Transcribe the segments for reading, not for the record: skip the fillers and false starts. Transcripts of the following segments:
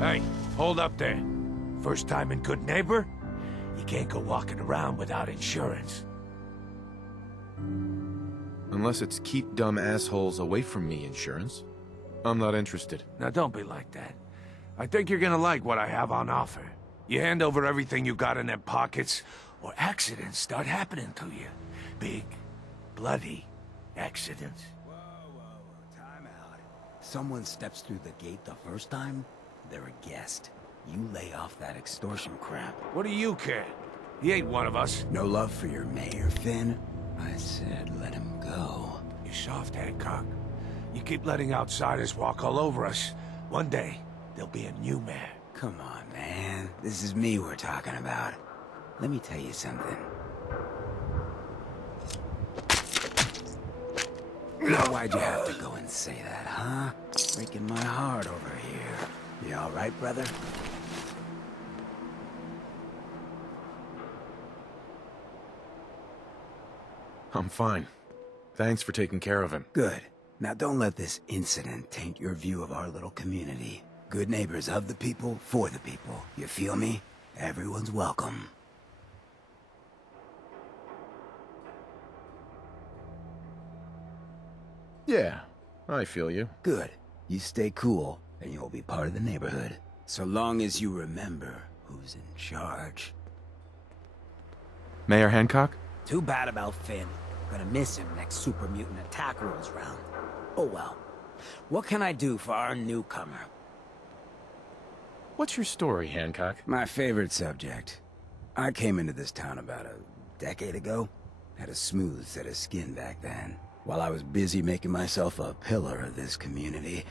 Hey, hold up there. First time in Good Neighbor? You can't go walking around without insurance. Unless it's keep dumb assholes away from me insurance. I'm not interested. Now don't be like that. I think you're gonna like what I have on offer. You hand over everything you got in them pockets, or accidents start happening to you. Big, bloody accidents. Whoa, time out. Someone steps through the gate the first time, they're a guest. You lay off that extortion crap. What do you care? He ain't one of us. No love for your mayor, Finn? I said let him go. You soft, Hancock. You keep letting outsiders walk all over us. One day, there'll be a new mayor. Come on, man. This is me we're talking about. Let me tell you something. Now, why'd you have to go and say that, huh? Breaking my heart over here. You all right, brother? I'm fine. Thanks for taking care of him. Good. Now don't let this incident taint your view of our little community. Good neighbors of the people, for the people. You feel me? Everyone's welcome. Yeah, I feel you. Good. You stay cool, and you'll be part of the neighborhood. So long as you remember who's in charge. Mayor Hancock? Too bad about Finn. Gonna miss him next super mutant attack rolls round. Oh well. What can I do for our newcomer? What's your story, Hancock? My favorite subject. I came into this town about a decade ago. Had a smooth set of skin back then. While I was busy making myself a pillar of this community,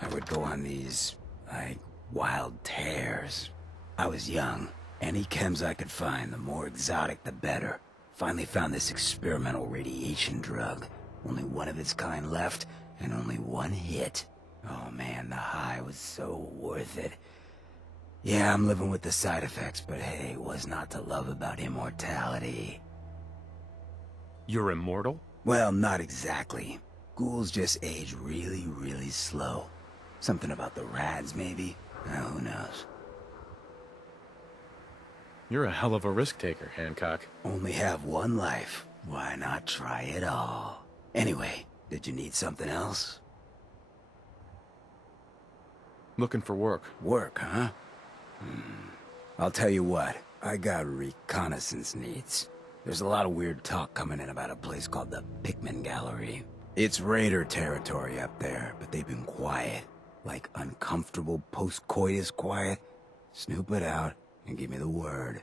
I would go on these, like, wild tears. I was young. Any chems I could find, the more exotic the better. Finally found this experimental radiation drug. Only one of its kind left, and only one hit. Oh man, the high was so worth it. Yeah, I'm living with the side effects, but hey, what's not to love about immortality? You're immortal? Well, not exactly. Ghouls just age really, really slow. Something about the rads, maybe? Who knows? You're a hell of a risk taker, Hancock. Only have one life. Why not try it all? Anyway, did you need something else? Looking for work. Work, huh? I'll tell you what, I got reconnaissance needs. There's a lot of weird talk coming in about a place called the Pickman Gallery. It's raider territory up there, but they've been quiet. Like uncomfortable post-coitus quiet. Snoop it out and give me the word.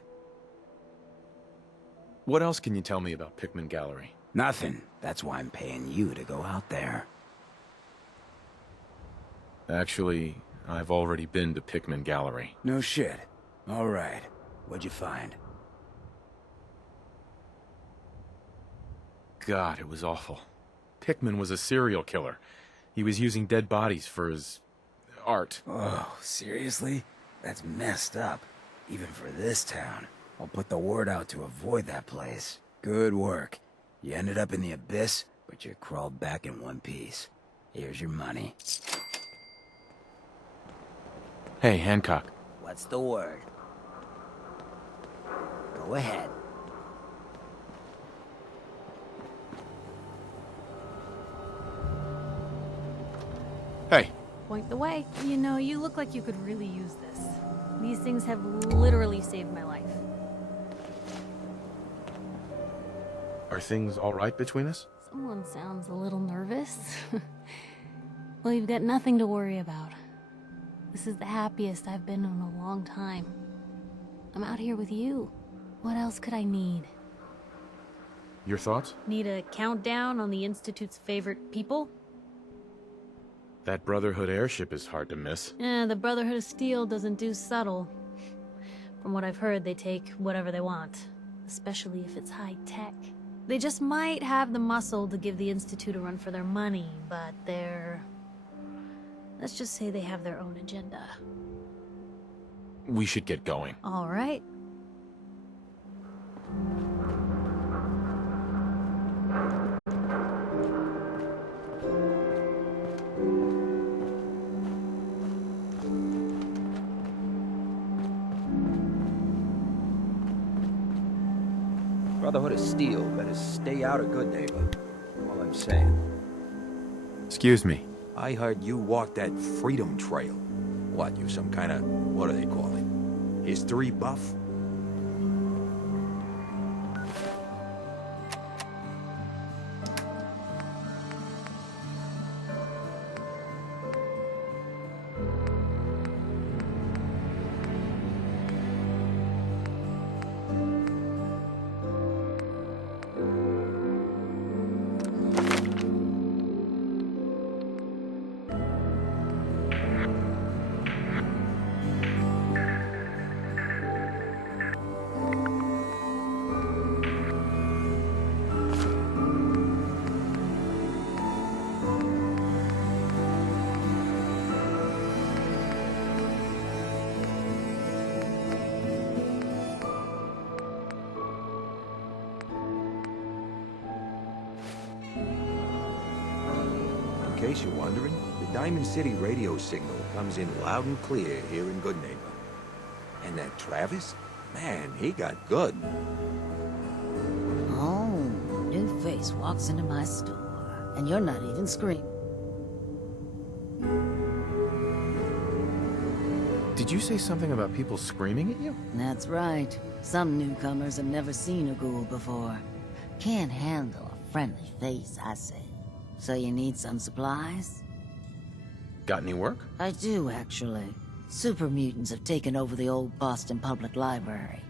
What else can you tell me about Pickman Gallery? Nothing. That's why I'm paying you to go out there. Actually, I've already been to Pickman Gallery. No shit. All right. What'd you find? God, it was awful. Pickman was a serial killer. He was using dead bodies for his... art. Oh, seriously? That's messed up. Even for this town. I'll put the word out to avoid that place. Good work. You ended up in the abyss, but you crawled back in one piece. Here's your money. Hey, Hancock. What's the word? Go ahead. Hey. Point the way. You know, you look like you could really use this. These things have literally saved my life. Are things all right between us? Someone sounds a little nervous. Well, you've got nothing to worry about. This is the happiest I've been in a long time. I'm out here with you. What else could I need? Your thoughts? Need a countdown on the Institute's favorite people? That Brotherhood airship is hard to miss. The Brotherhood of Steel doesn't do subtle. From what I've heard, they take whatever they want. Especially if it's high-tech. They just might have the muscle to give the Institute a run for their money, but they're... let's just say they have their own agenda. We should get going. All right. Brotherhood of Steel better stay out of Good Neighbor. All I'm saying. Excuse me. I heard you walked that Freedom Trail. What, you some kind of, what do they call it? History buff? In case you're wondering, the Diamond City radio signal comes in loud and clear here in Good Neighbor. And that Travis? Man, he got good. Oh, new face walks into my store, and you're not even screaming. Did you say something about people screaming at you? That's right. Some newcomers have never seen a ghoul before. Can't handle a friendly face, I say. So you need some supplies? Got any work? I do, actually. Super mutants have taken over the old Boston Public Library.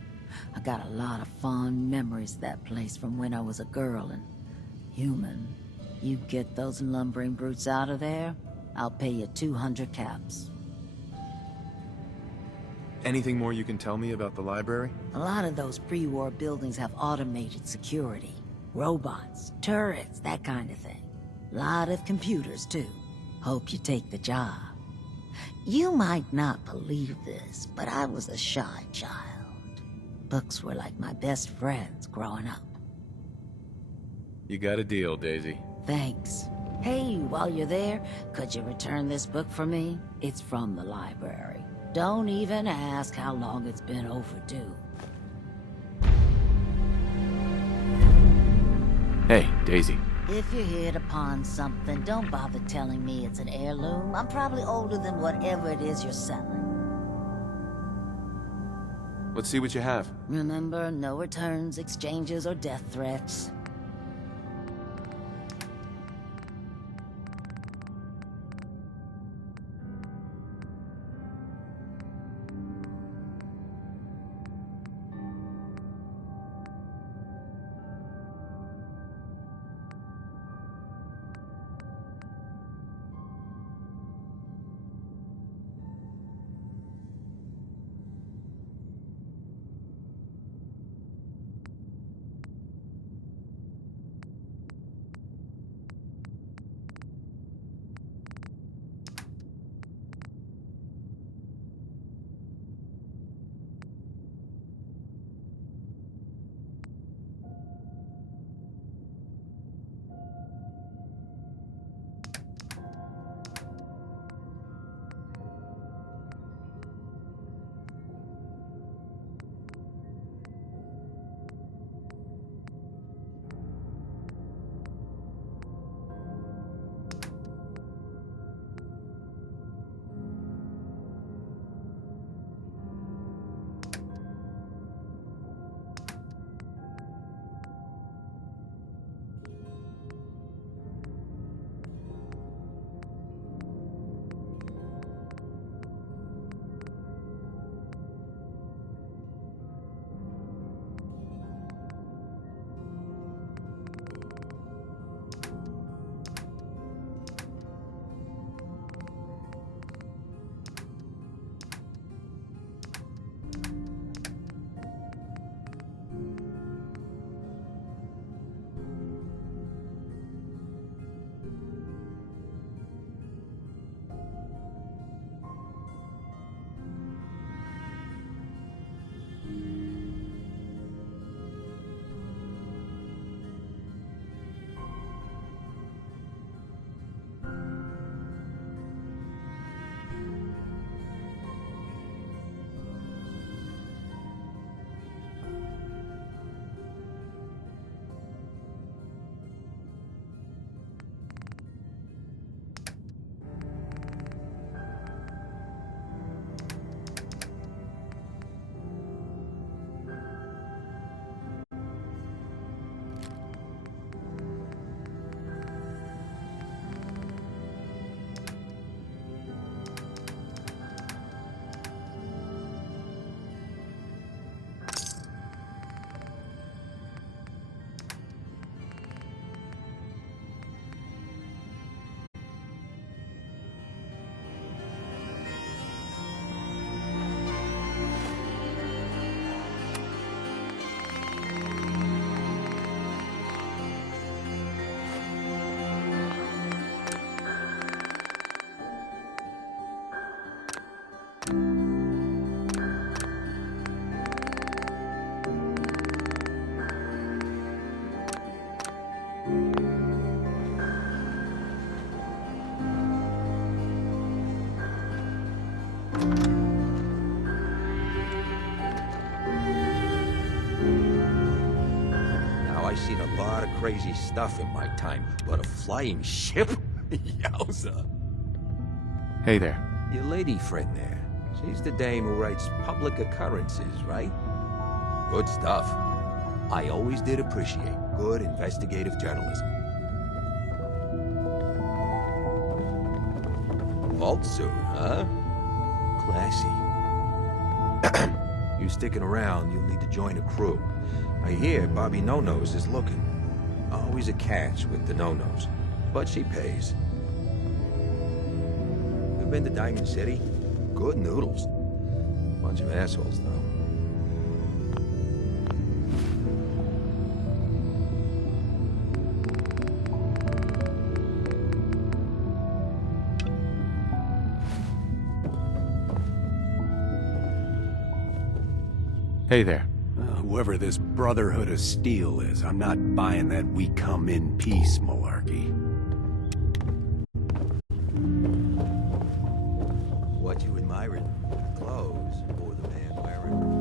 I got a lot of fond memories of that place from when I was a girl and human. You get those lumbering brutes out of there, I'll pay you 200 caps. Anything more you can tell me about the library? A lot of those pre-war buildings have automated security. Robots, turrets, that kind of thing. Lot of computers, too. Hope you take the job. You might not believe this, but I was a shy child. Books were like my best friends growing up. You got a deal, Daisy. Thanks. Hey, while you're there, could you return this book for me? It's from the library. Don't even ask how long it's been overdue. Hey, Daisy. If you hit upon something, don't bother telling me it's an heirloom. I'm probably older than whatever it is you're selling. Let's see what you have. Remember, no returns, exchanges, or death threats. Now, I've seen a lot of crazy stuff in my time, but a flying ship? Yowza. Hey there. Your lady friend there. She's the dame who writes public occurrences, right? Good stuff. I always did appreciate good investigative journalism. Vault suit, huh? Classy. You sticking around, you'll need to join a crew. I hear Bobby No-Nose is looking. Always a catch with the No-Nose, but she pays. You been to Diamond City? Good noodles. Bunch of assholes, though. Hey there. Whoever this Brotherhood of Steel is, I'm not buying that we come in peace malarkey. What you admiring? The clothes or the man wearing?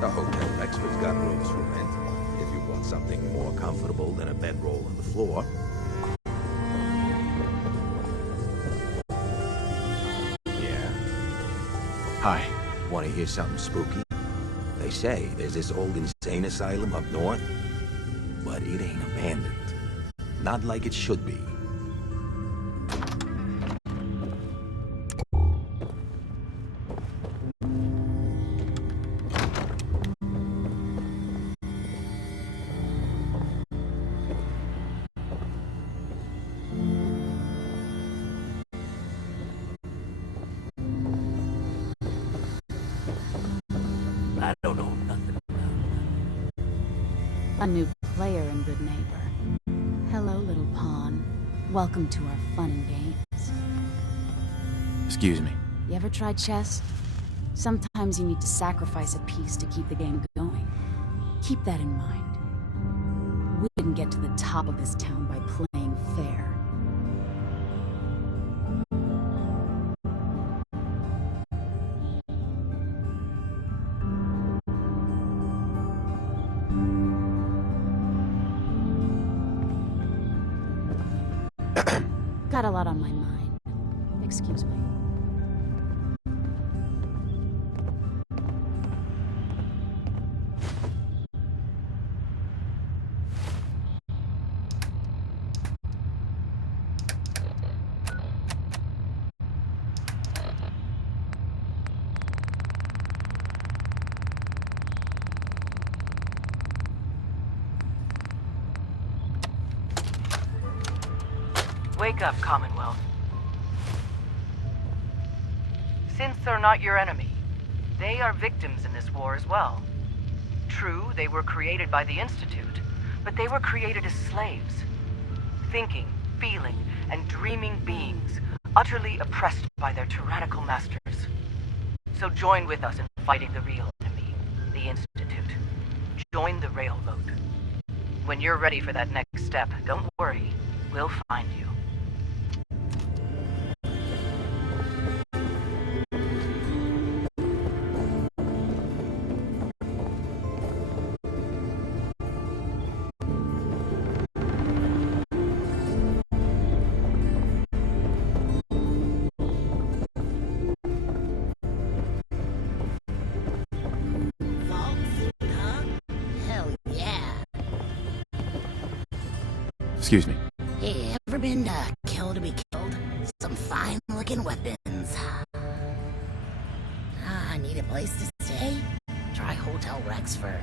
The Hotel Extra's got rooms for rent, if you want something more comfortable than a bedroll on the floor. Yeah. Hi. Want to hear something spooky? They say there's this old insane asylum up north, but it ain't abandoned. Not like it should be. I don't know nothing about it. A new player and good neighbor. Hello, little pawn. Welcome to our fun and games. Excuse me. You ever tried chess? Sometimes you need to sacrifice a piece to keep the game going. Keep that in mind. We didn't get to the top of this town by playing fair. Got a lot on my mind. Excuse me. Wake up, Commonwealth. Synths are not your enemy. They are victims in this war as well. True, they were created by the Institute, but they were created as slaves. Thinking, feeling, and dreaming beings, utterly oppressed by their tyrannical masters. So join with us in fighting the real enemy, the Institute. Join the Railroad. When you're ready for that next step, don't worry. We'll find you. Excuse me. Hey, ever been to Kill to be Killed? Some fine-looking weapons. Need a place to stay? Try Hotel Rexford.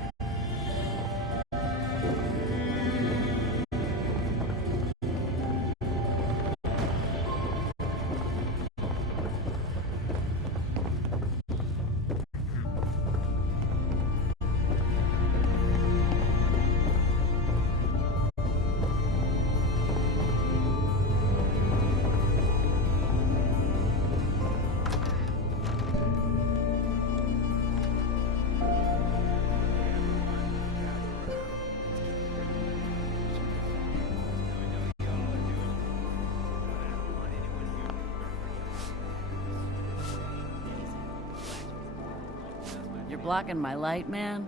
blocking my light, man?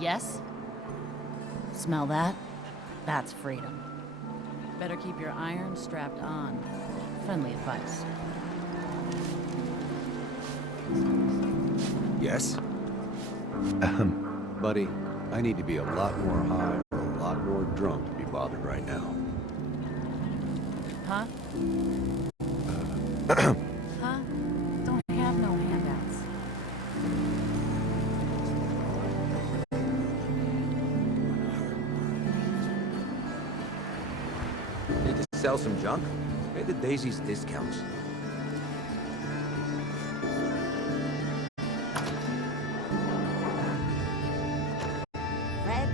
Yes? Smell that? That's freedom. Better keep your iron strapped on. Friendly advice. Yes? Buddy, I need to be a lot more high or a lot more drunk to be bothered right now. Huh? Huh? Don't have no handouts. Need to sell some junk? Pay the Daisies discounts. Fred,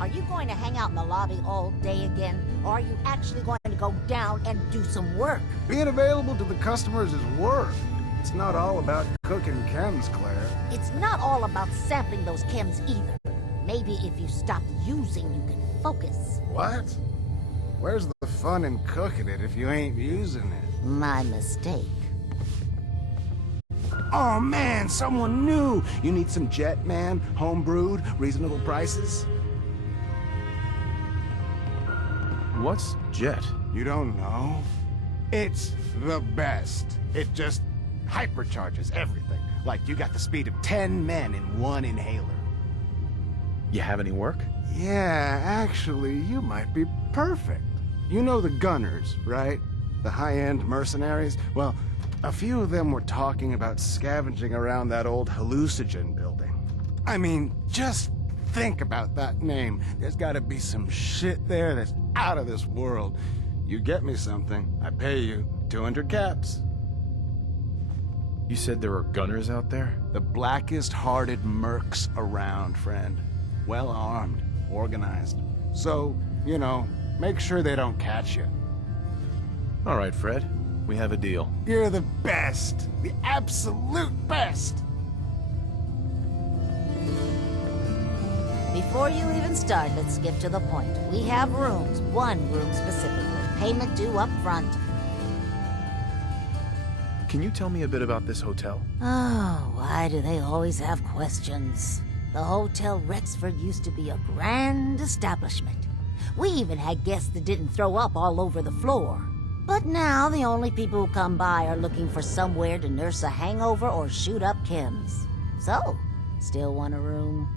are you going to hang out in the lobby all day again? Or are you actually going to go down and do some work? Being available to the customers is work. It's not all about cooking chems, Claire. It's not all about sampling those chems either. Maybe if you stop using, you can focus. What? Where's the fun in cooking it if you ain't using it? My mistake. Oh man, someone new! You need some Jet, man? Home-brewed, reasonable prices? What's Jet? You don't know? It's the best. It just hypercharges everything. Like you got the speed of 10 men in one inhaler. You have any work? Yeah, actually, you might be perfect. You know the Gunners, right? The high-end mercenaries? Well, a few of them were talking about scavenging around that old hallucinogen building. I mean, just think about that name. There's gotta be some shit there that's out of this world. You get me something, I pay you 200 caps. You said there are gunners out there? The blackest-hearted mercs around, friend. Well-armed, organized. So, you know, make sure they don't catch you. All right, Fred. We have a deal. You're the best. The absolute best. Before you even start, let's skip to the point. We have rooms, one room specifically. Payment due up front. Can you tell me a bit about this hotel? Oh, why do they always have questions? The Hotel Rexford used to be a grand establishment. We even had guests that didn't throw up all over the floor. But now the only people who come by are looking for somewhere to nurse a hangover or shoot up chems. So, still want a room?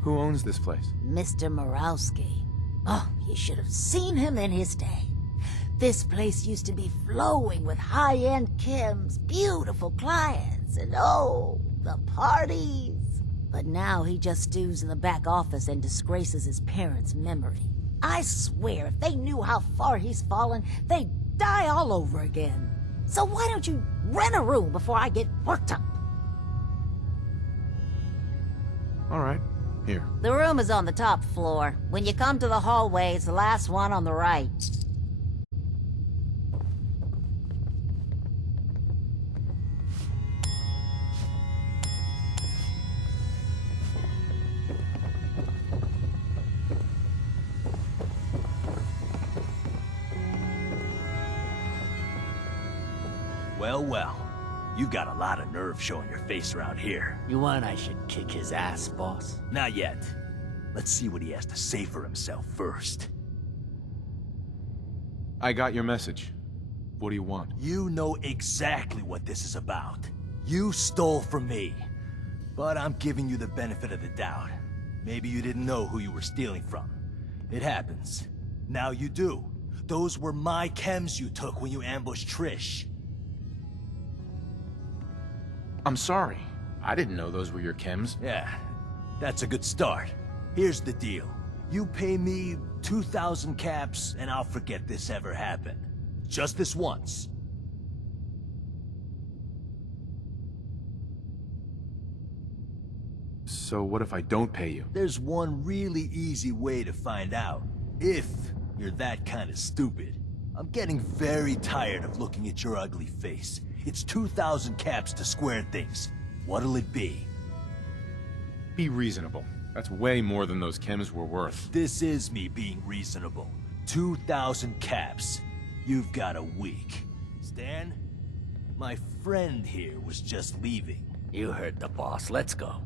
Who owns this place? Mr. Morawski. Oh, you should have seen him in his day. This place used to be flowing with high-end chems, beautiful clients, and oh, the parties. But now he just stews in the back office and disgraces his parents' memory. I swear, if they knew how far he's fallen, they'd die all over again. So why don't you rent a room before I get worked up? All right. Here. The room is on the top floor. When you come to the hallway, it's the last one on the right. Well, well. You got a lot of nerve showing your face around here. You want I should kick his ass, boss? Not yet. Let's see what he has to say for himself first. I got your message. What do you want? You know exactly what this is about. You stole from me. But I'm giving you the benefit of the doubt. Maybe you didn't know who you were stealing from. It happens. Now you do. Those were my chems you took when you ambushed Trish. I'm sorry. I didn't know those were your chems. Yeah, that's a good start. Here's the deal. You pay me 2,000 caps, and I'll forget this ever happened. Just this once. So what if I don't pay you? There's one really easy way to find out. If you're that kind of stupid. I'm getting very tired of looking at your ugly face. It's 2,000 caps to square things. What'll it be? Be reasonable. That's way more than those chems were worth. This is me being reasonable. 2,000 caps. You've got a week. Stan, My friend here was just leaving. You heard the boss. Let's go.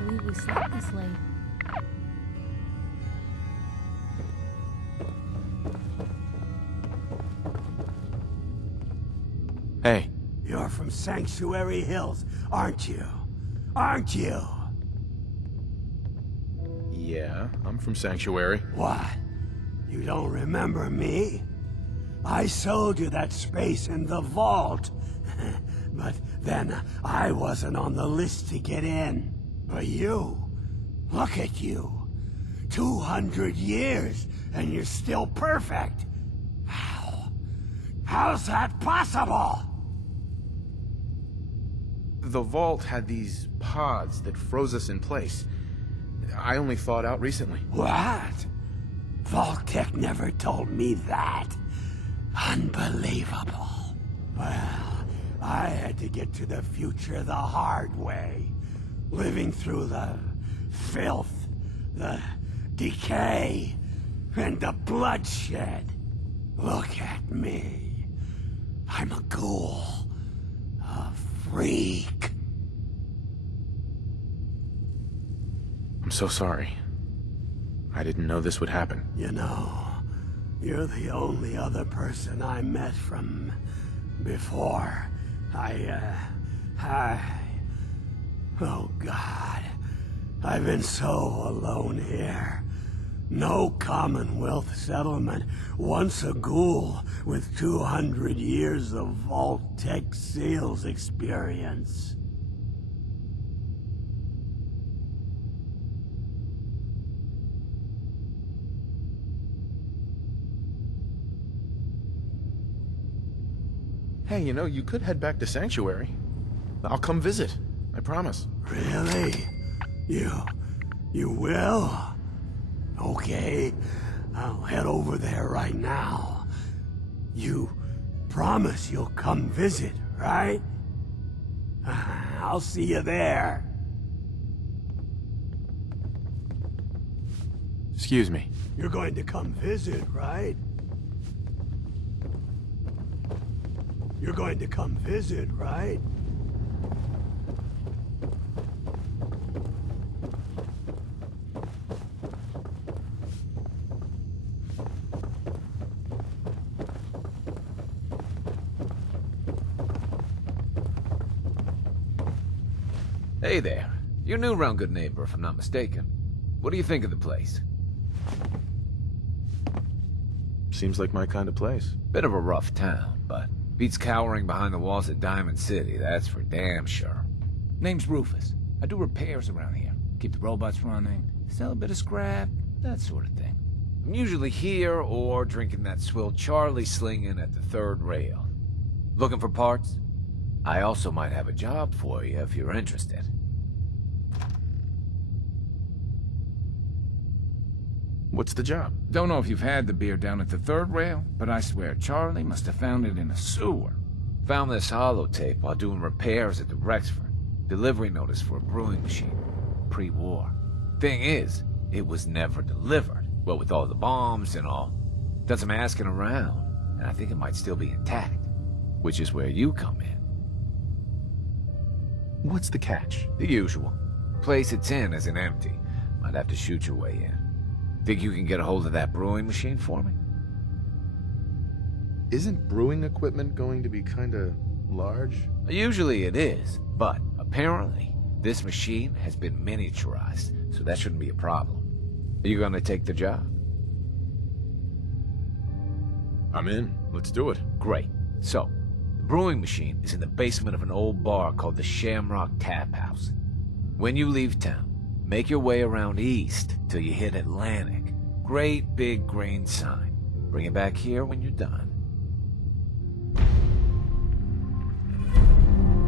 Can't believe we slept this late. Hey, You're from Sanctuary Hills, aren't you? Aren't you? yeah, I'm from Sanctuary. What? You don't remember me? I sold you that space in the vault. But then I wasn't on the list to get in. But you, look at you. 200 years and you're still perfect. How? How's that possible? The vault had these pods that froze us in place. I only thawed out recently. What? Vault-Tec never told me that. Unbelievable. Well, I had to get to the future the hard way. Living through the filth, the decay, and the bloodshed. Look at me. I'm a ghoul. A freak. I'm so sorry. I didn't know this would happen. You know, you're the only other person I met from before. Oh God. I've been so alone here. No Commonwealth settlement. Once a ghoul with 200 years of Vault-Tec sales experience. Hey, you know, you could head back to Sanctuary. I'll come visit. I promise. Really? You will? Okay, I'll head over there right now. You promise you'll come visit, right? I'll see you there. Excuse me. You're going to come visit, right? You're going to come visit, right? Hey there. You're new around Good Neighbor, if I'm not mistaken. What do you think of the place? Seems like my kind of place. Bit of a rough town, but beats cowering behind the walls at Diamond City, that's for damn sure. Name's Rufus. I do repairs around here. Keep the robots running, sell a bit of scrap, that sort of thing. I'm usually here or drinking that swill Charlie slinging at the third rail. Looking for parts? I also might have a job for you if you're interested. What's the job? Don't know if you've had the beer down at the third rail, but I swear Charlie must have found it in a sewer. Found this holotape while doing repairs at the Rexford. Delivery notice for a brewing machine. Pre-war. Thing is, it was never delivered. Well, with all the bombs and all. Done some asking around, and I think it might still be intact. which is where you come in. What's the catch? The usual. Place it's in isn't empty. Might have to shoot your way in. Think you can get a hold of that brewing machine for me? Isn't brewing equipment going to be kinda large? Usually it is, but apparently this machine has been miniaturized, so that shouldn't be a problem. Are you gonna take the job? I'm in. Let's do it. Great. So, the brewing machine is in the basement of an old bar called the Shamrock Tap House. When you leave town, make your way around east till you hit Atlantic. Great big green sign. Bring it back here when you're done.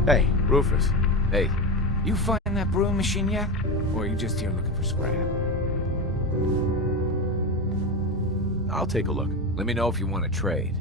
Hey, Rufus. Hey, you find that brewing machine yet? Or are you just here looking for scrap? I'll take a look. Let me know if you want to trade.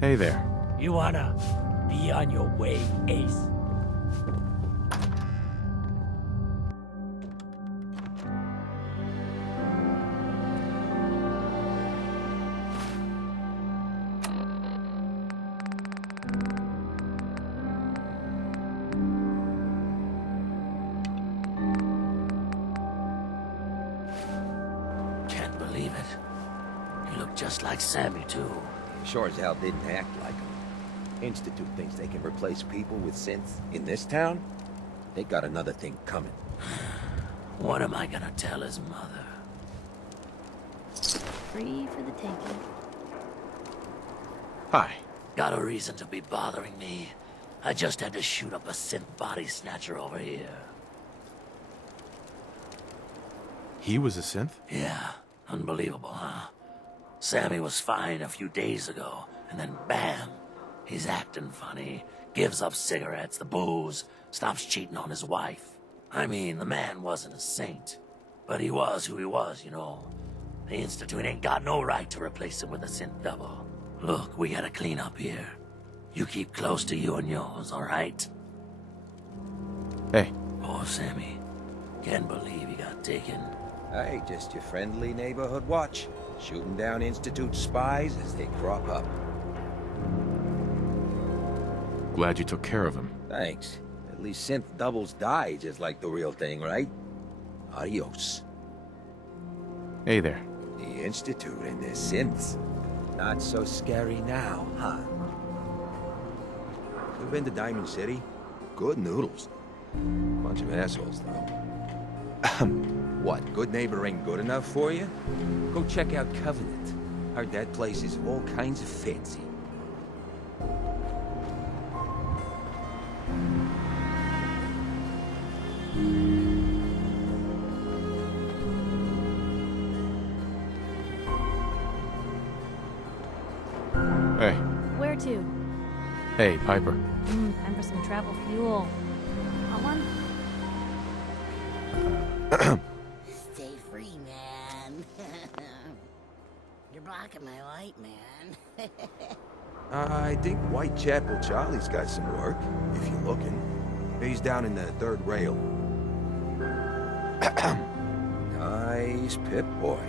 Hey there. You wanna be on your way, Ace? Can't believe it. You look just like Sammy, too. Sure as hell didn't act like them. Institute thinks they can replace people with synths in this town? They got another thing coming. What am I gonna tell his mother? Free for the taking. Hi. Got a reason to be bothering me. I just had to shoot up a synth body snatcher over here. He was a synth? Yeah, unbelievable, huh? Sammy was fine a few days ago, and then bam! He's acting funny, gives up cigarettes, the booze, stops cheating on his wife. I mean, the man wasn't a saint, but he was who he was, you know. The Institute ain't got no right to replace him with a synth double. Look, we gotta clean up here. You keep close to you and yours, all right? Hey. Oh, Sammy, Can't believe he got taken. Hey, just your friendly neighborhood watch. Shooting down Institute spies as they crop up. Glad you took care of him. Thanks. At least synth doubles die just like the real thing, right? Adios. Hey there. The Institute and their synths. Not so scary now, huh? You been to Diamond City? Good noodles. Bunch of assholes, though. What, good neighbor ain't good enough for you? Go check out Covenant. Heard that place is all kinds of fancy. Hey. Where to? Hey, Piper. Time for some travel fuel. On one? Stay free, man. You're blocking my light, man. I think Whitechapel Charlie's got some work, if you're looking. He's down in the third rail. Nice Pip-Boy.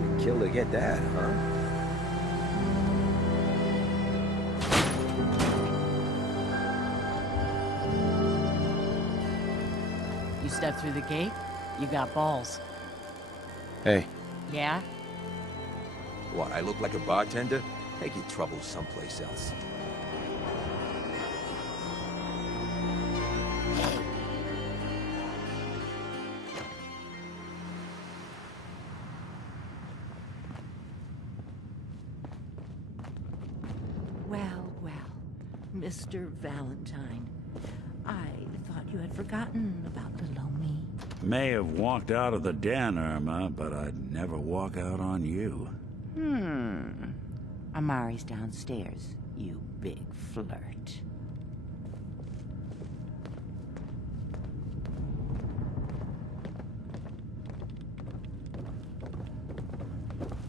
You'd kill to get that, huh? You step through the gate, you got balls. Hey. Yeah? What, I look like a bartender? Take your troubles someplace else. Well, well, Mr. Valentine. I thought you had forgotten about little me. May have walked out of the den, Irma, but I'd never walk out on you. Amari's downstairs, you big flirt.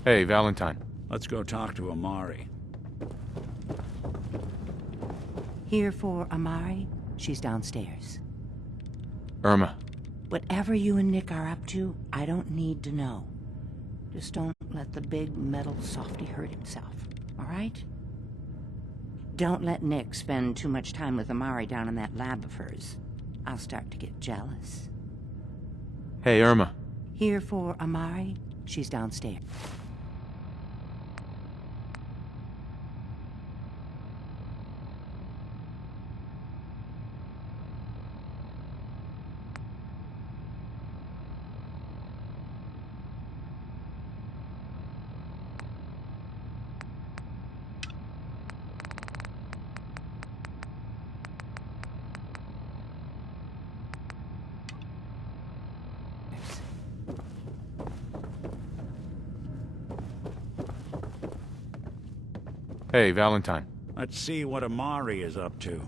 Hey, Valentine. Let's go talk to Amari. Here for Amari, she's downstairs. Irma. Whatever you and Nick are up to, I don't need to know. Just don't let the big metal softy hurt himself, all right? Don't let Nick spend too much time with Amari down in that lab of hers. I'll start to get jealous. Hey, Irma. Here for Amari, she's downstairs. Hey, Valentine. Let's see what Amari is up to.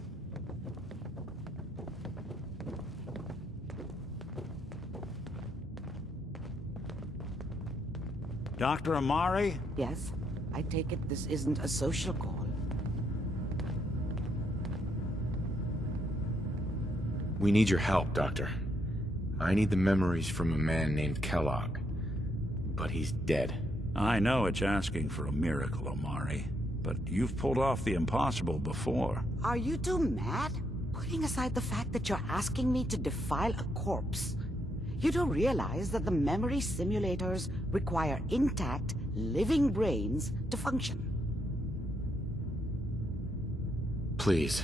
Dr. Amari? Yes? I take it this isn't a social call. We need your help, Doctor. I need the memories from a man named Kellogg. But he's dead. I know it's asking for a miracle, Amari. But you've pulled off the impossible before. Are you two mad? Putting aside the fact that you're asking me to defile a corpse, you do realize that the memory simulators require intact, living brains to function. Please.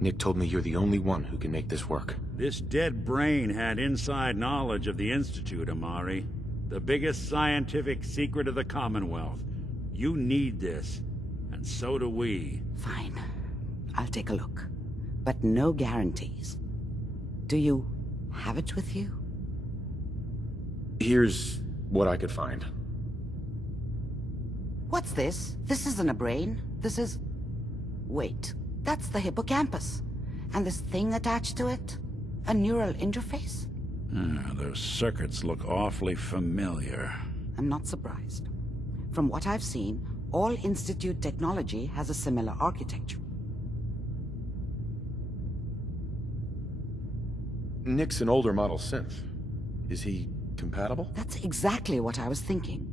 Nick told me you're the only one who can make this work. This dead brain had inside knowledge of the Institute, Amari. The biggest scientific secret of the Commonwealth. You need this, and so do we. Fine. I'll take a look. But no guarantees. Do you have it with you? Here's what I could find. What's this? This isn't a brain. This is... Wait. That's the hippocampus. And this thing attached to it? A neural interface? Those circuits look awfully familiar. I'm not surprised. From what I've seen, all Institute technology has a similar architecture. Nick's an older model synth. Is he compatible? That's exactly what I was thinking.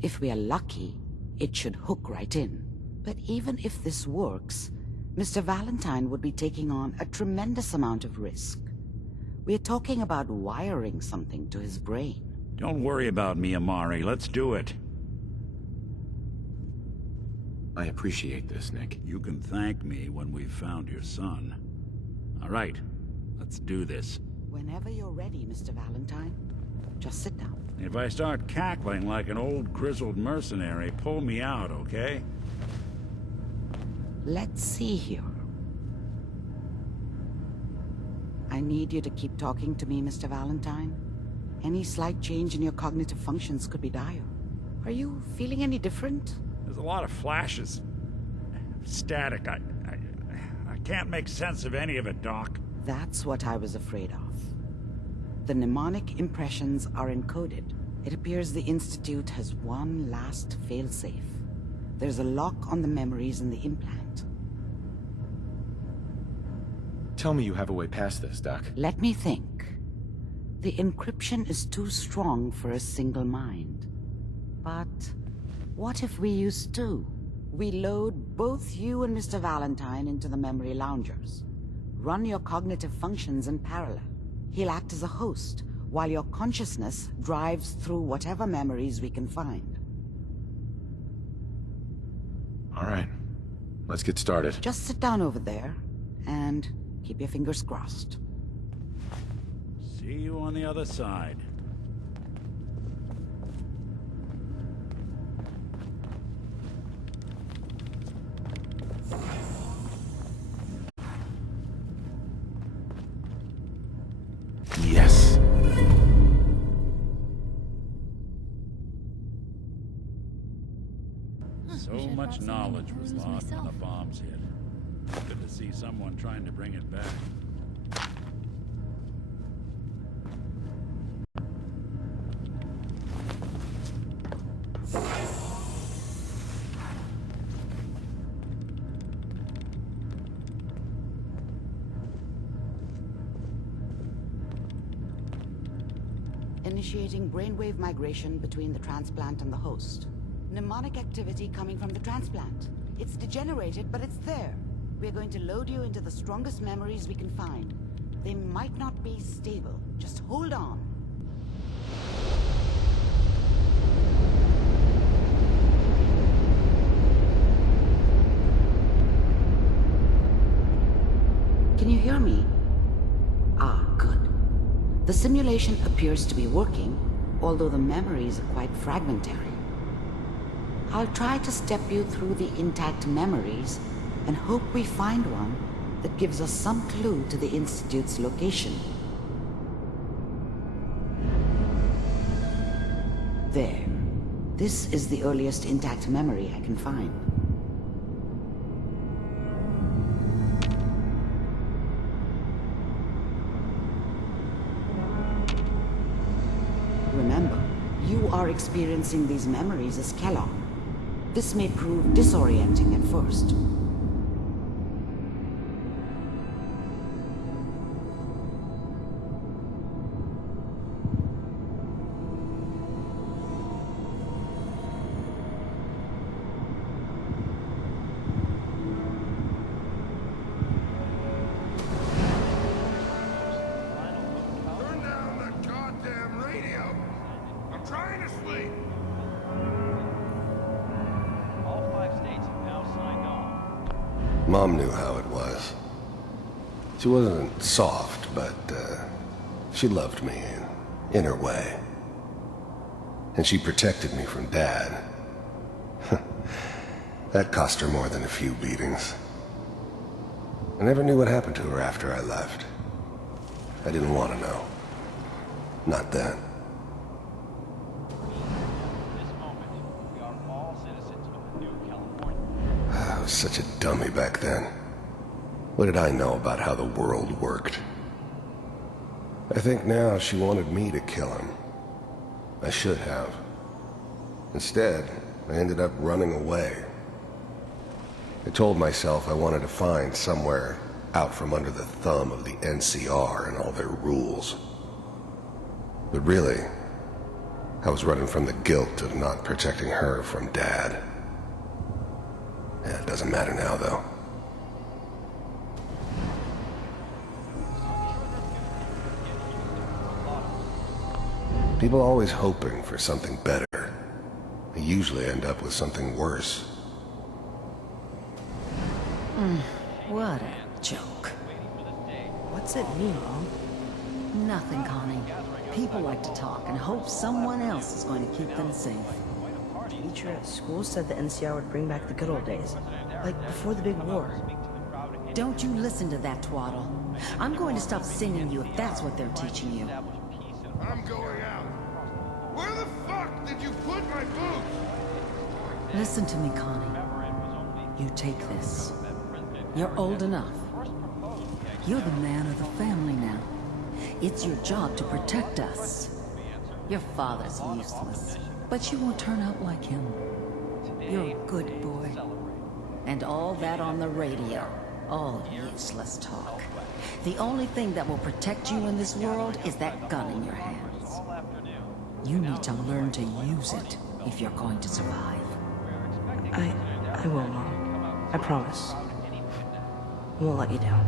If we are lucky, it should hook right in. But even if this works, Mr. Valentine would be taking on a tremendous amount of risk. We're talking about wiring something to his brain. Don't worry about me, Amari. Let's do it. I appreciate this, Nick. You can thank me when we've found your son. All right, let's do this. Whenever you're ready, Mr. Valentine. Just sit down. If I start cackling like an old grizzled mercenary, pull me out, okay? Let's see here. I need you to keep talking to me, Mr. Valentine. Any slight change in your cognitive functions could be dire. Are you feeling any different? There's a lot of flashes. Static. I can't make sense of any of it, Doc. That's what I was afraid of. The mnemonic impressions are encoded. It appears the Institute has one last failsafe. There's a lock on the memories in the implant. Tell me you have a way past this, Doc. Let me think. The encryption is too strong for a single mind. But what if we use two? We load both you and Mr. Valentine into the memory loungers. Run your cognitive functions in parallel. He'll act as a host, while your consciousness drives through whatever memories we can find. All right. Let's get started. Just sit down over there, and keep your fingers crossed. See you on the other side. Yes. So much knowledge was lost when the bombs hit. Good to see someone trying to bring it back. Initiating brainwave migration between the transplant and the host. Mnemonic activity coming from the transplant. It's degenerated, but it's there. We're going to load you into the strongest memories we can find. They might not be stable. Just hold on. Can you hear me? Ah, good. The simulation appears to be working, although the memories are quite fragmentary. I'll try to step you through the intact memories and hope we find one that gives us some clue to the Institute's location. There. This is the earliest intact memory I can find. Remember, you are experiencing these memories as Kellogg. This may prove disorienting at first. Turn down the goddamn radio! I'm trying to sleep! All 5 states have now signed on. Mom knew how it was. She wasn't soft, but she loved me in her way. And she protected me from Dad. That cost her more than a few beatings. I never knew what happened to her after I left. I didn't want to know. Not then. This moment, we are all citizens of New California. I was such a dummy back then. What did I know about how the world worked? I think now she wanted me to kill him. I should have. Instead, I ended up running away. I told myself I wanted to find somewhere out from under the thumb of the NCR and all their rules. But really, I was running from the guilt of not protecting her from Dad. Yeah, it doesn't matter now, though. People are always hoping for something better. They usually end up with something worse. What a joke. What's it mean, Mom? Nothing, Connie. People like to talk and hope someone else is going to keep them safe. Teacher at school said the NCR would bring back the good old days. Like before the big war. Don't you listen to that twaddle. I'm going to stop singing you if that's what they're teaching you. I'm going out. Where the fuck did you put my boots? Listen to me, Connie. You take this. You're old enough. You're the man of the family now. It's your job to protect us. Your father's useless, but you won't turn out like him. You're a good boy. And all that on the radio, all useless talk. The only thing that will protect you in this world is that gun in your hands. You need to learn to use it if you're going to survive. I will, Mom. I promise. I won't let you down.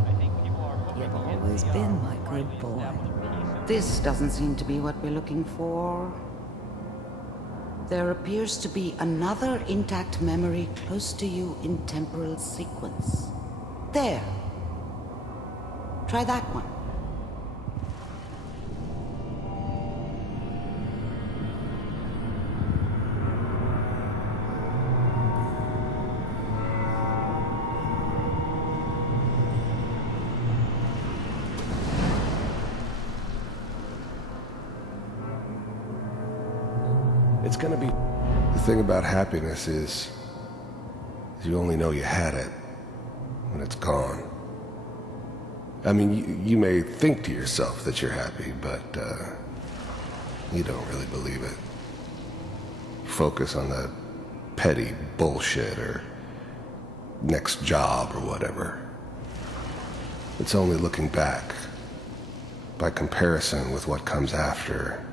You've always been my good boy. This doesn't seem to be what we're looking for. There appears to be another intact memory close to you in temporal sequence. There. Try that one. It's gonna be... The thing about happiness is you only know you had it when it's gone. I mean, you may think to yourself that you're happy, but you don't really believe it. You focus on that petty bullshit or next job or whatever. It's only looking back, by comparison with what comes after,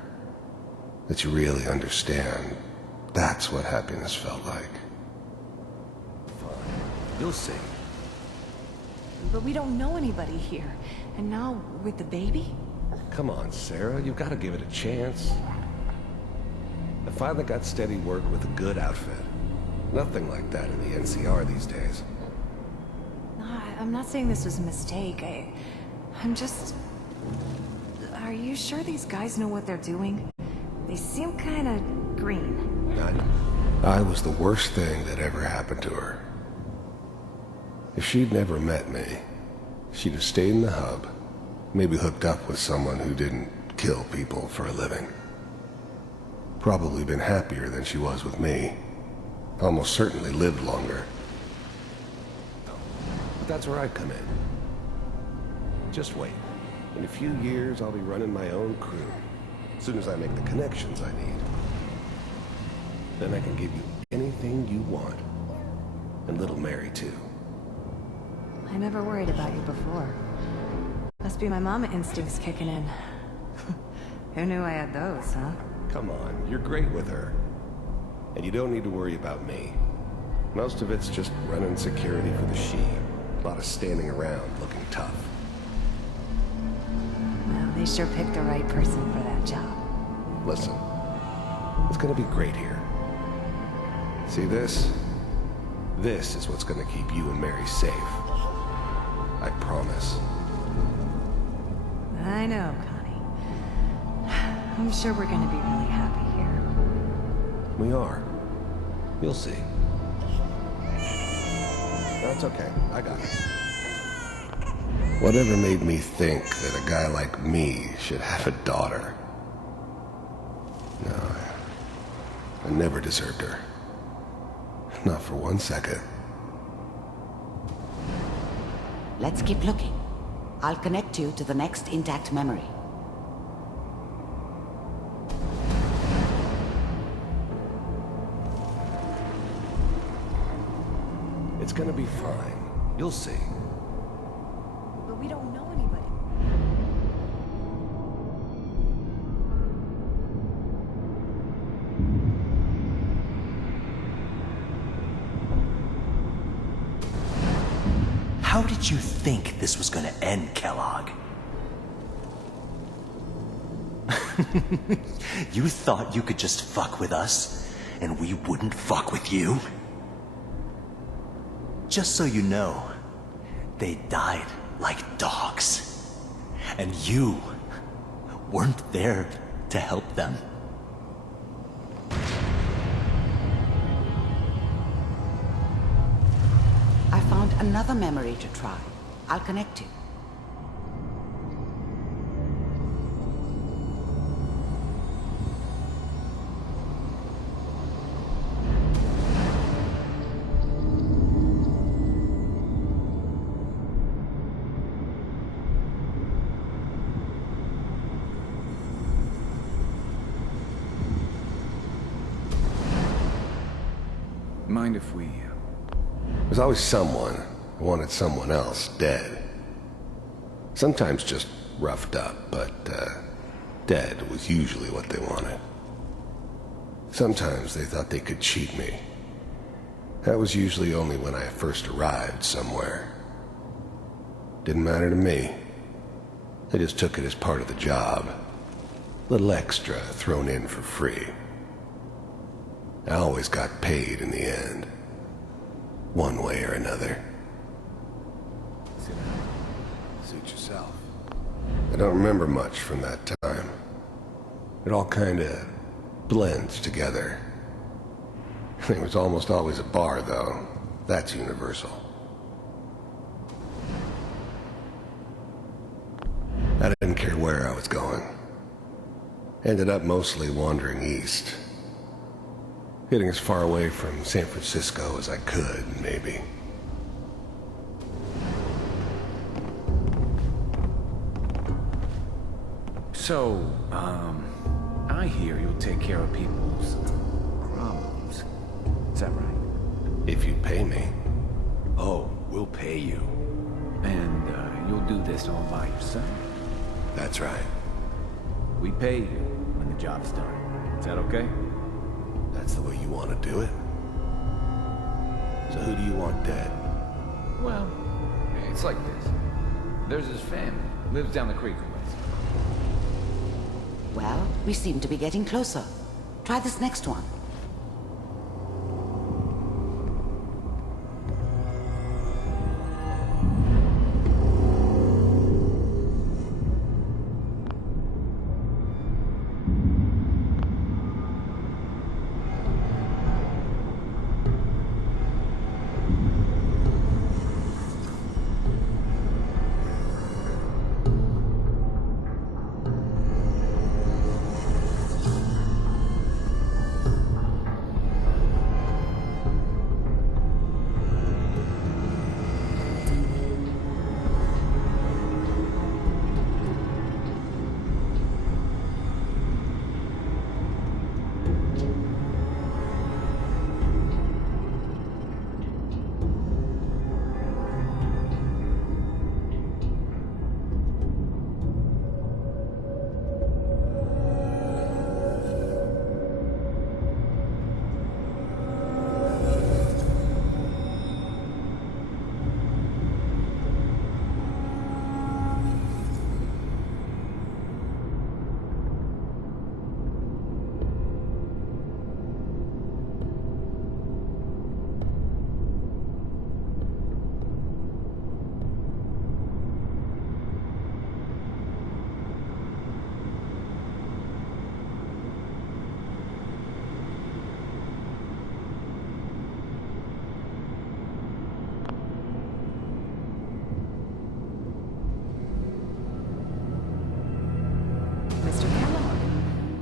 that you really understand that's what happiness felt like. Fine. You'll see. But we don't know anybody here. And now, with the baby? Come on, Sarah. You've got to give it a chance. I finally got steady work with a good outfit. Nothing like that in the NCR these days. No, I'm not saying this was a mistake. I'm just... Are you sure these guys know what they're doing? They seem kind of green. I was the worst thing that ever happened to her. If she'd never met me, she'd have stayed in the hub, maybe hooked up with someone who didn't kill people for a living. Probably been happier than she was with me. Almost certainly lived longer. But that's where I come in. Just wait. In a few years, I'll be running my own crew. As soon as I make the connections I need. Then I can give you anything you want. And little Mary, too. I never worried about you before. Must be my mama instincts kicking in. Who knew I had those, huh? Come on, you're great with her. And you don't need to worry about me. Most of it's just running security for the Sheen. A lot of standing around looking tough. Well, they sure picked the right person for that job. Listen, it's gonna be great here. See this? This is what's gonna keep you and Mary safe. I promise. I know, Connie. I'm sure we're gonna be really happy here. We are. You'll see. That's okay. I got it. Whatever made me think that a guy like me should have a daughter? No, I never deserved her. Not for 1 second. Let's keep looking. I'll connect you to the next intact memory. It's gonna be fine. You'll see. We don't know anybody. How did you think this was gonna end, Kellogg? You thought you could just fuck with us, and we wouldn't fuck with you? Just so you know, they died like dogs. And you weren't there to help them. I found another memory to try. I'll connect you. Mind if we... There's always someone who wanted someone else dead. Sometimes just roughed up, but dead was usually what they wanted. Sometimes they thought they could cheat me. That was usually only when I first arrived somewhere. Didn't matter to me. I just took it as part of the job. Little extra thrown in for free. I always got paid in the end. One way or another. Suit yourself. I don't remember much from that time. It all kinda blends together. There was almost always a bar, though. That's universal. I didn't care where I was going. Ended up mostly wandering east. Getting as far away from San Francisco as I could, maybe. So, I hear you'll take care of people's problems. Is that right? If you pay me. Oh, we'll pay you. And, you'll do this all by yourself? That's right. We pay you when the job's done. Is that okay? That's the way you want to do it? So who do you want dead? Well, it's like this. There's his family. Lives down the creek a ways. Well, we seem to be getting closer. Try this next one.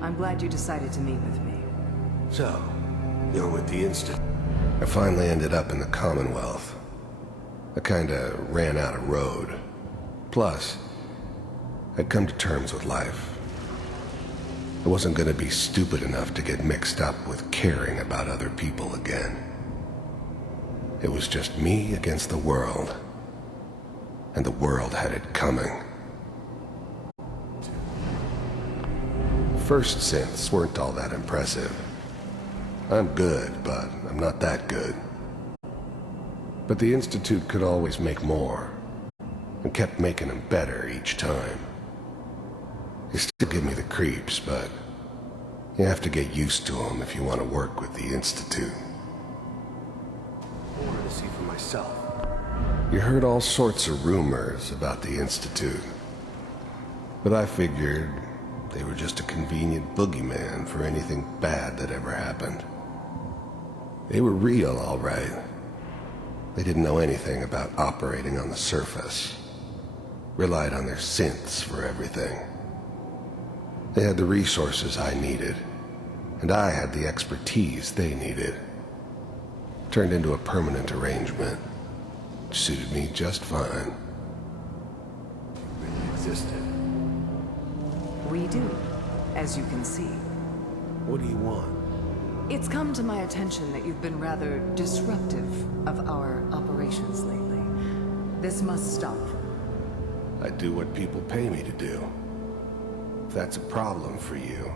I'm glad you decided to meet with me. So, you're with the Institute. I finally ended up in the Commonwealth. I kinda ran out of road. Plus, I'd come to terms with life. I wasn't gonna be stupid enough to get mixed up with caring about other people again. It was just me against the world. and the world had it coming. First synths weren't all that impressive. I'm good, but I'm not that good. But the Institute could always make more, and kept making them better each time. They still give me the creeps, but you have to get used to them if you want to work with the Institute. I wanted to see for myself. You heard all sorts of rumors about the Institute, but I figured they were just a convenient boogeyman for anything bad that ever happened. They were real, all right. They didn't know anything about operating on the surface. Relied on their synths for everything. They had the resources I needed, and I had the expertise they needed. Turned into a permanent arrangement. Suited me just fine. Really existed. We do, as you can see. What do you want? It's come to my attention that you've been rather disruptive of our operations lately. This must stop. I do what people pay me to do. If that's a problem for you,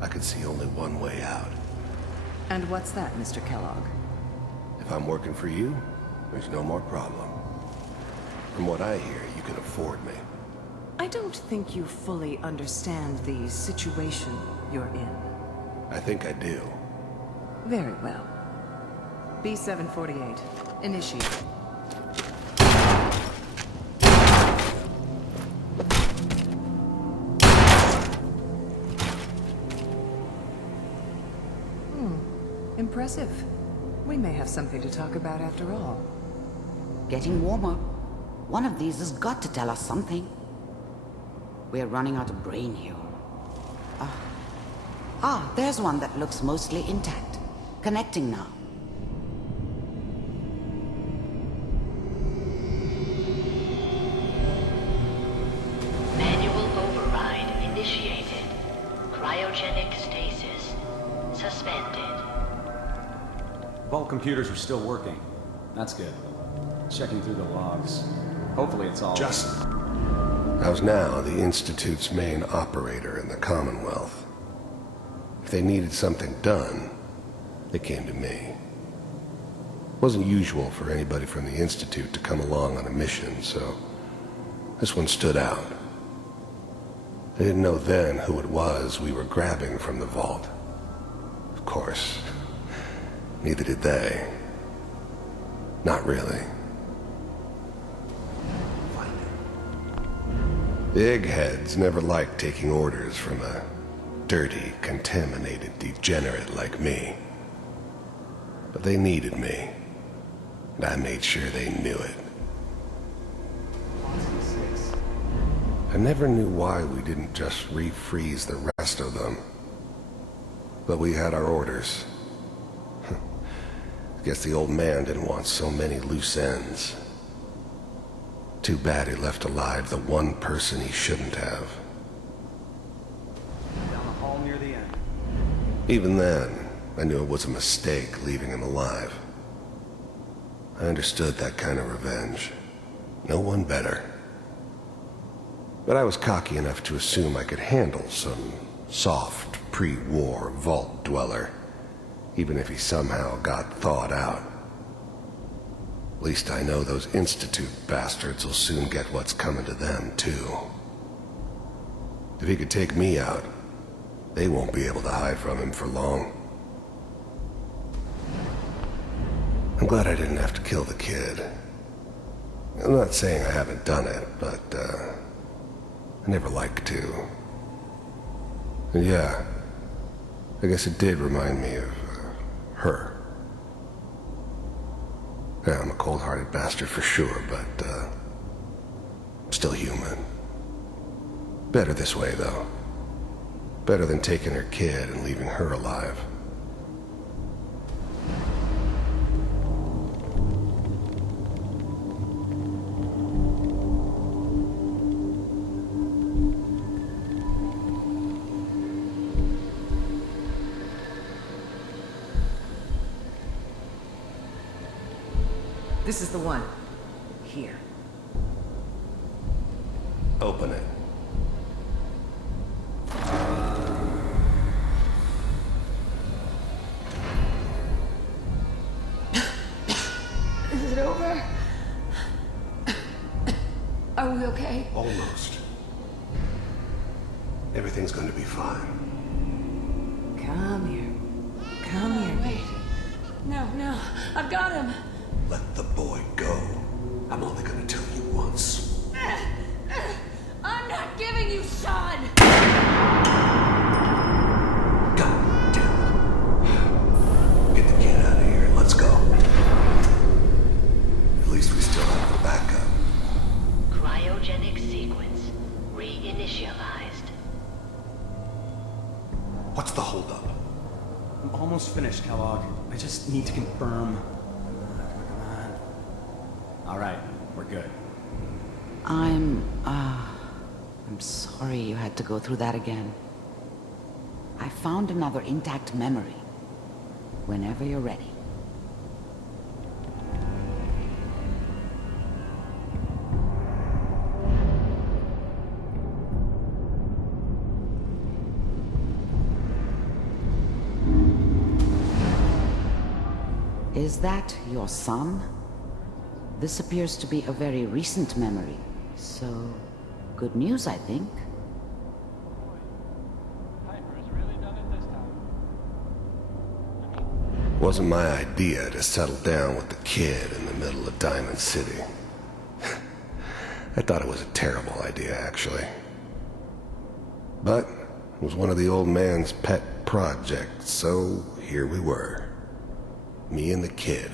I could see only one way out. And what's that, Mr. Kellogg? If I'm working for you, there's no more problem. From what I hear, you can afford me. I don't think you fully understand the situation you're in. I think I do. Very well. B-748, initiate. Impressive. We may have something to talk about after all. Getting warmer. One of these has got to tell us something. We're running out of brain here. There's one that looks mostly intact. Connecting now. Manual override initiated. Cryogenic stasis suspended. Vault computers are still working. That's good. Checking through the logs. Hopefully it's all... I was now the Institute's main operator in the Commonwealth. If they needed something done, they came to me. It wasn't usual for anybody from the Institute to come along on a mission, so this one stood out. They didn't know then who it was we were grabbing from the vault. Of course, neither did they. Not really. The eggheads never liked taking orders from a dirty, contaminated degenerate like me. But they needed me, and I made sure they knew it. I never knew why we didn't just refreeze the rest of them. But we had our orders. I guess the old man didn't want so many loose ends. Too bad he left alive the one person he shouldn't have. Down the hall near the end. Even then, I knew it was a mistake leaving him alive. I understood that kind of revenge. No one better. But I was cocky enough to assume I could handle some soft, pre-war vault dweller, even if he somehow got thawed out. At least I know those Institute bastards will soon get what's coming to them, too. If he could take me out, they won't be able to hide from him for long. I'm glad I didn't have to kill the kid. I'm not saying I haven't done it, but, I never liked to. And yeah, I guess it did remind me of, her. Yeah, I'm a cold-hearted bastard for sure, but, I'm still human. Better this way, though. Better than taking her kid and leaving her alive. This is the one. Here. Open it. Is it over? Are we okay? Almost. Everything's going to be fine. Come here. Come here, baby. No, I've got him. Let the boy go. I'm only going to tell you once. I'm not giving you Sean! God damn it. Get the kid out of here and let's go. At least we still have the backup. Cryogenic sequence reinitialized. What's the holdup? I'm almost finished, Kellogg. I just need to confirm. Come on. All right, we're good. I'm sorry you had to go through that again. I found another intact memory. Whenever you're ready. Is that your son? This appears to be a very recent memory, so good news, I think. Wasn't my idea to settle down with the kid in the middle of Diamond City. I thought it was a terrible idea, actually. But it was one of the old man's pet projects, so here we were. Me and the kid.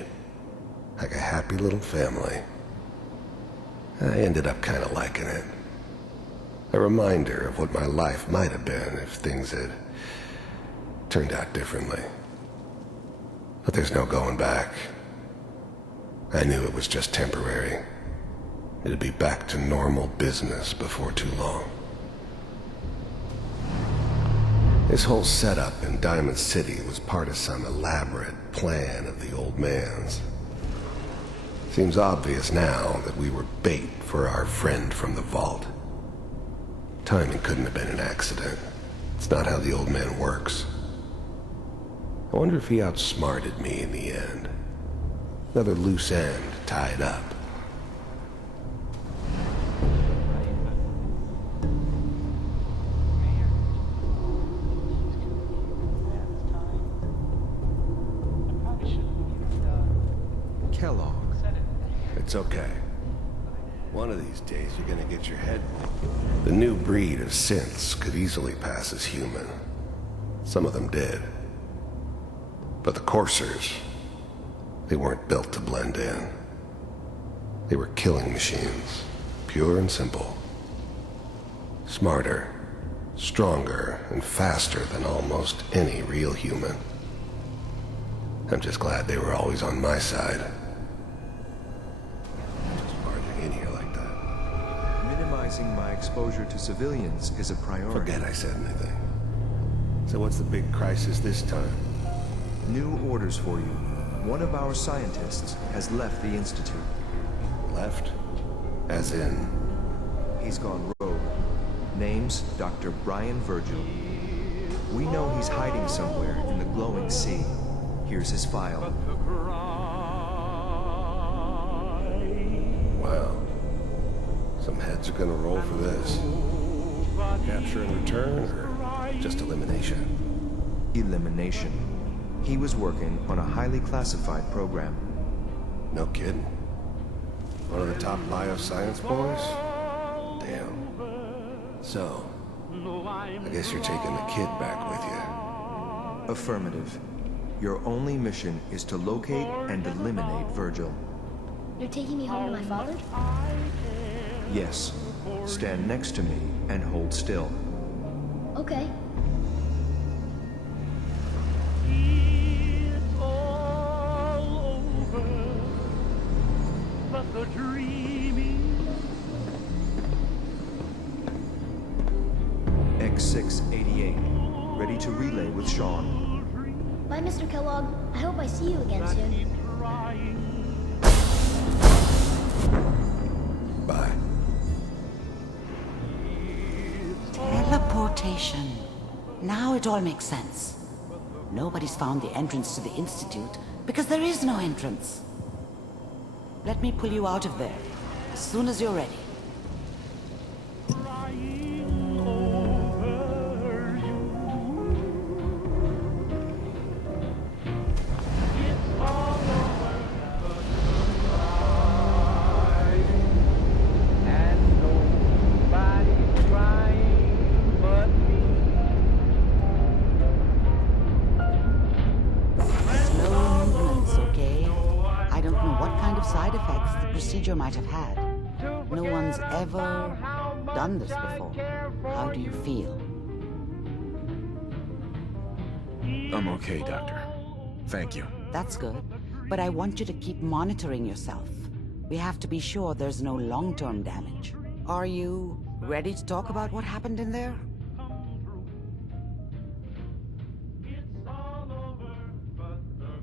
Like a happy little family. I ended up kind of liking it. A reminder of what my life might have been if things had turned out differently. But there's no going back. I knew it was just temporary. It'd be back to normal business before too long. This whole setup in Diamond City was part of some elaborate plan of the old man's. Seems obvious now that we were bait for our friend from the vault. Timing couldn't have been an accident. It's not how the old man works. I wonder if he outsmarted me in the end. Another loose end tied up. Kellogg. It's okay. One of these days you're gonna get your head. The new breed of synths could easily pass as human. Some of them did. But the coursers, they weren't built to blend in. They were killing machines, pure and simple. Smarter, stronger, and faster than almost any real human. I'm just glad they were always on my side. Just barging in here like that. Minimizing my exposure to civilians is a priority. Forget I said anything. So what's the big crisis this time? New orders for you. One of our scientists has left the Institute. Left? As in? He's gone rogue. Name's Dr. Brian Virgil. We know he's hiding somewhere in the glowing sea. Here's his file. Wow. Some heads are gonna roll for this. Capture and return, or just elimination? Elimination. He was working on a highly classified program. No kidding. One of the top bioscience boys? Damn. So, I guess you're taking the kid back with you. Affirmative. Your only mission is to locate and eliminate Virgil. You're taking me home to my father? Yes. Stand next to me and hold still. Okay. X688. Ready to relay with Sean. Bye, Mr. Kellogg. I hope I see you again soon. Bye. Teleportation. Now it all makes sense. Nobody's found the entrance to the Institute because there is no entrance. Let me pull you out of there as soon as you're ready. Might have had. No one's ever done this before. How do you feel? I'm okay, Doctor. Thank you. That's good. But I want you to keep monitoring yourself. We have to be sure there's no long-term damage. Are you ready to talk about what happened in there?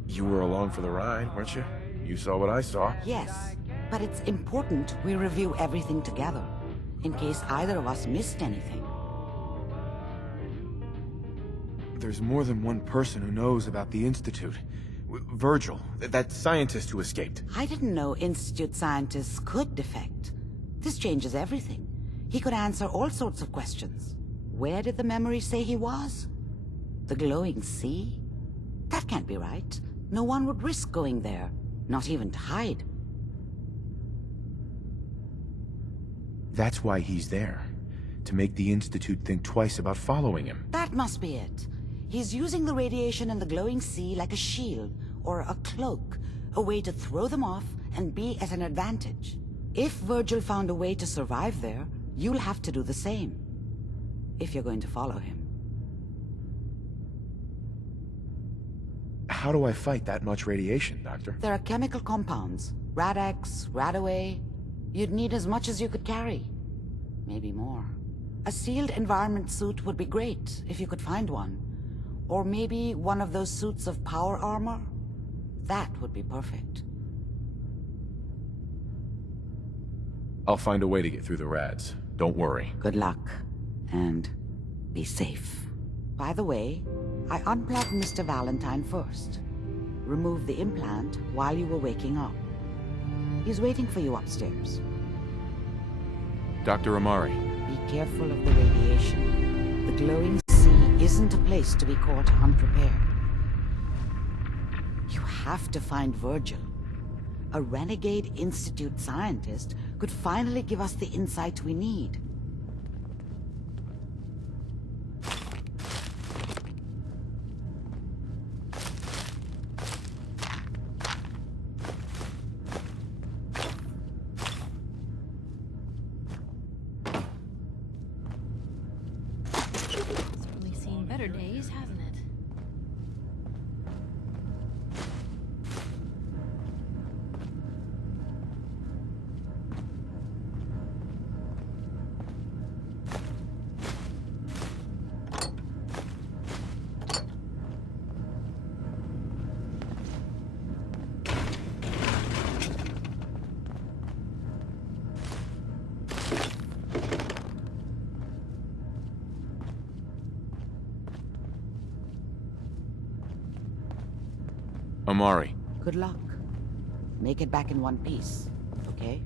You were along for the ride, weren't you? You saw what I saw. Yes. But it's important we review everything together, in case either of us missed anything. There's more than one person who knows about the Institute. Virgil, that scientist who escaped. I didn't know Institute scientists could defect. This changes everything. He could answer all sorts of questions. Where did the memory say he was? The glowing sea? That can't be right. No one would risk going there, not even to hide. That's why he's there. To make the Institute think twice about following him. That must be it. He's using the radiation in the glowing sea like a shield, or a cloak, a way to throw them off and be at an advantage. If Virgil found a way to survive there, you'll have to do the same. If you're going to follow him. How do I fight that much radiation, Doctor? There are chemical compounds. Rad-X, Radaway. You'd need as much as you could carry. Maybe more. A sealed environment suit would be great, if you could find one. Or maybe one of those suits of power armor? That would be perfect. I'll find a way to get through the rads. Don't worry. Good luck. And be safe. By the way, I unplugged Mr. Valentine first. Removed the implant while you were waking up. He's waiting for you upstairs. Dr. Amari. Be careful of the radiation. The glowing sea isn't a place to be caught unprepared. You have to find Virgil. A renegade Institute scientist could finally give us the insight we need. Days, hasn't it? Amari. Good luck. Make it back in one piece, okay?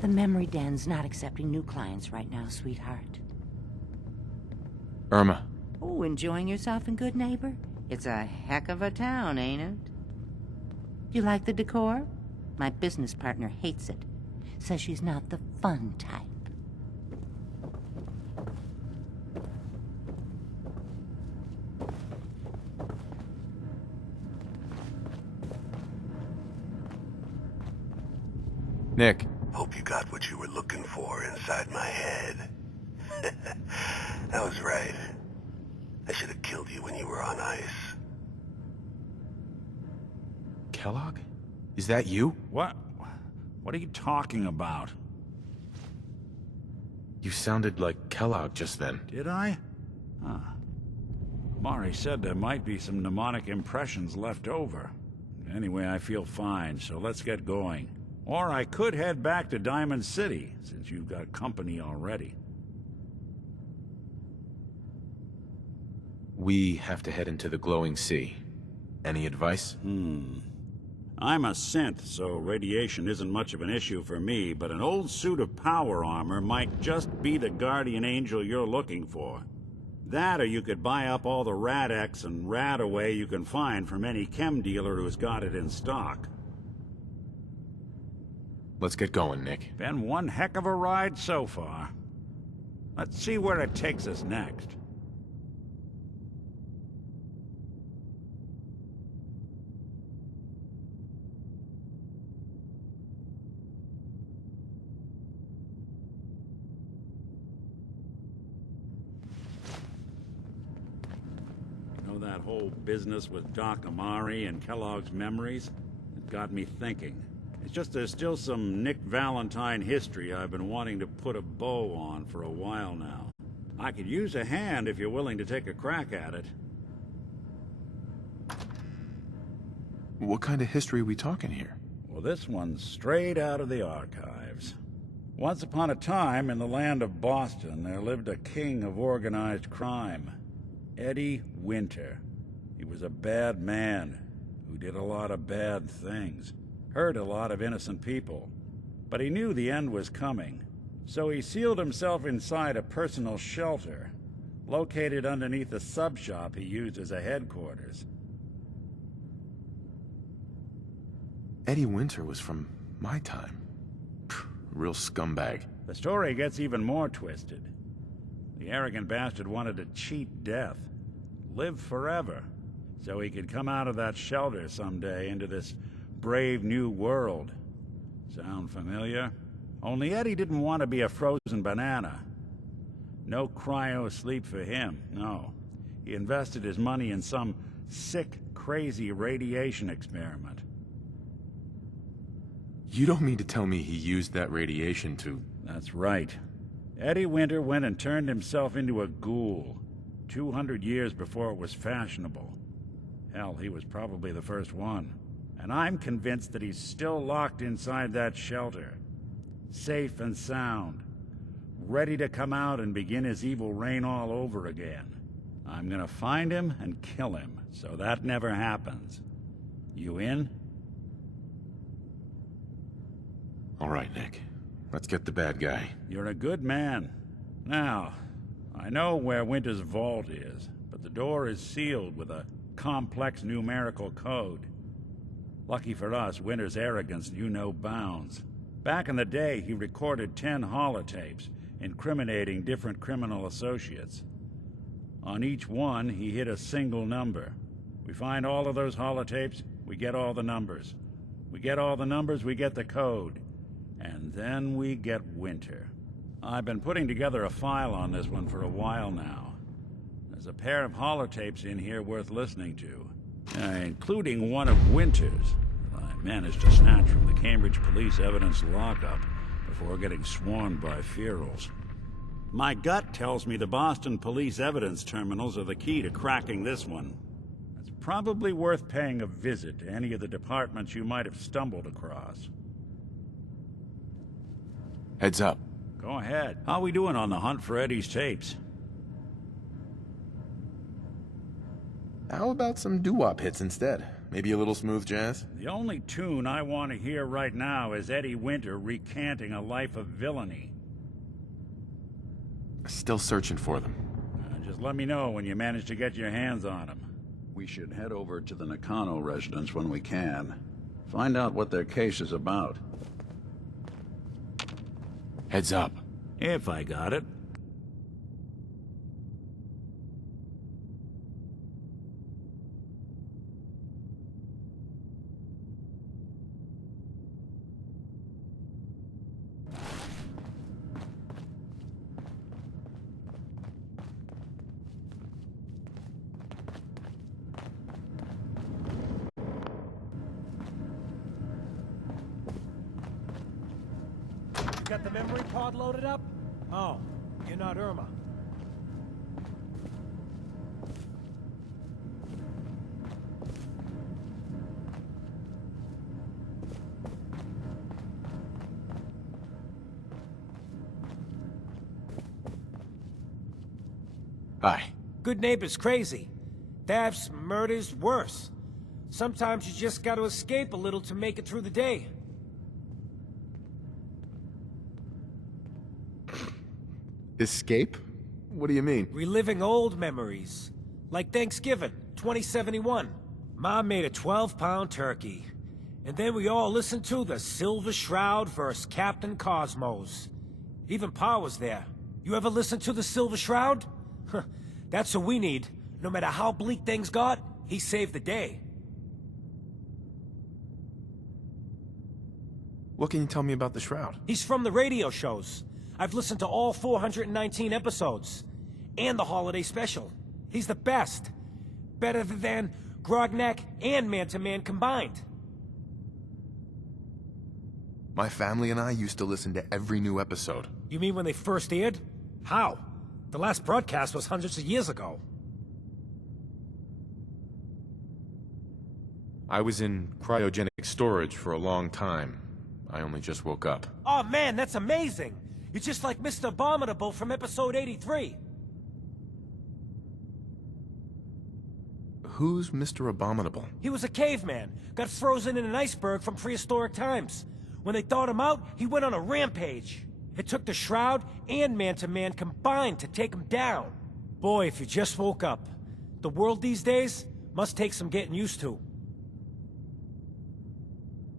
The memory den's not accepting new clients right now, sweetheart. Irma. Oh, enjoying yourself in Good Neighbor? It's a heck of a town, ain't it? You like the decor? My business partner hates it. Says she's not the fun type. Nick. Hope you got what you were looking for inside my head. I was right. I should have killed you when you were on ice. Kellogg? Is that you? What are you talking about? You sounded like Kellogg just then. Did I? Huh. Mari said there might be some mnemonic impressions left over. Anyway, I feel fine, so let's get going. Or I could head back to Diamond City, since you've got company already. We have to head into the glowing sea. Any advice? I'm a synth, so radiation isn't much of an issue for me, but an old suit of power armor might just be the guardian angel you're looking for. That, or you could buy up all the Rad-X and Radaway you can find from any chem dealer who's got it in stock. Let's get going, Nick. Been one heck of a ride so far. Let's see where it takes us next. That whole business with Doc Amari and Kellogg's memories, it got me thinking. It's just there's still some Nick Valentine history I've been wanting to put a bow on for a while now. I could use a hand if you're willing to take a crack at it. What kind of history are we talking here? Well, this one's straight out of the archives. Once upon a time, in the land of Boston, there lived a king of organized crime. Eddie Winter. He was a bad man who did a lot of bad things, hurt a lot of innocent people. But he knew the end was coming, so he sealed himself inside a personal shelter, located underneath a sub-shop he used as a headquarters. Eddie Winter was from my time. Real scumbag. The story gets even more twisted. The arrogant bastard wanted to cheat death, live forever, so he could come out of that shelter someday into this brave new world. Sound familiar? Only Eddie didn't want to be a frozen banana. No cryo sleep for him, no. He invested his money in some sick, crazy radiation experiment. You don't mean to tell me he used that radiation to... That's right. Eddie Winter went and turned himself into a ghoul, 200 years before it was fashionable. Hell, he was probably the first one. And I'm convinced that he's still locked inside that shelter, safe and sound, ready to come out and begin his evil reign all over again. I'm gonna find him and kill him, so that never happens. You in? All right, Nick. Let's get the bad guy. You're a good man. Now, I know where Winter's vault is, but the door is sealed with a complex numerical code. Lucky for us, Winter's arrogance knew no bounds. Back in the day, he recorded 10 holotapes, incriminating different criminal associates. On each one, he hit a single number. We find all of those holotapes, we get all the numbers. We get all the numbers, we get the code. And then we get Winter. I've been putting together a file on this one for a while now. There's a pair of holotapes in here worth listening to, including one of Winter's that I managed to snatch from the Cambridge Police evidence lockup before getting swarmed by ferals. My gut tells me the Boston Police evidence terminals are the key to cracking this one. It's probably worth paying a visit to any of the departments you might have stumbled across. Heads up. Go ahead. How we doing on the hunt for Eddie's tapes? How about some doo-wop hits instead? Maybe a little smooth jazz? The only tune I want to hear right now is Eddie Winter recanting a life of villainy. Still searching for them. Just let me know when you manage to get your hands on them. We should head over to the Nakano residence when we can. Find out what their case is about. Heads up. If I got it. got the memory pod loaded up? Oh, you're not Irma. Hi. Good neighbor's crazy. Thefts, murders, worse. Sometimes you just gotta escape a little to make it through the day. Escape? What do you mean? Reliving old memories. Like Thanksgiving, 2071. Mom made a 12-pound turkey. And then we all listened to the Silver Shroud vs. Captain Cosmos. Even Pa was there. You ever listen to the Silver Shroud? That's what we need. No matter how bleak things got, he saved the day. What can you tell me about the Shroud? He's from the radio shows. I've listened to all 419 episodes. And the holiday special. He's the best. Better than Grognak and Man-to-Man combined. My family and I used to listen to every new episode. You mean when they first aired? How? The last broadcast was hundreds of years ago. I was in cryogenic storage for a long time. I only just woke up. Oh man, that's amazing! You're just like Mr. Abominable from episode 83. Who's Mr. Abominable? He was a caveman, got frozen in an iceberg from prehistoric times. When they thawed him out, he went on a rampage. It took the Shroud and Man-to-Man combined to take him down. Boy, if you just woke up. The world these days must take some getting used to.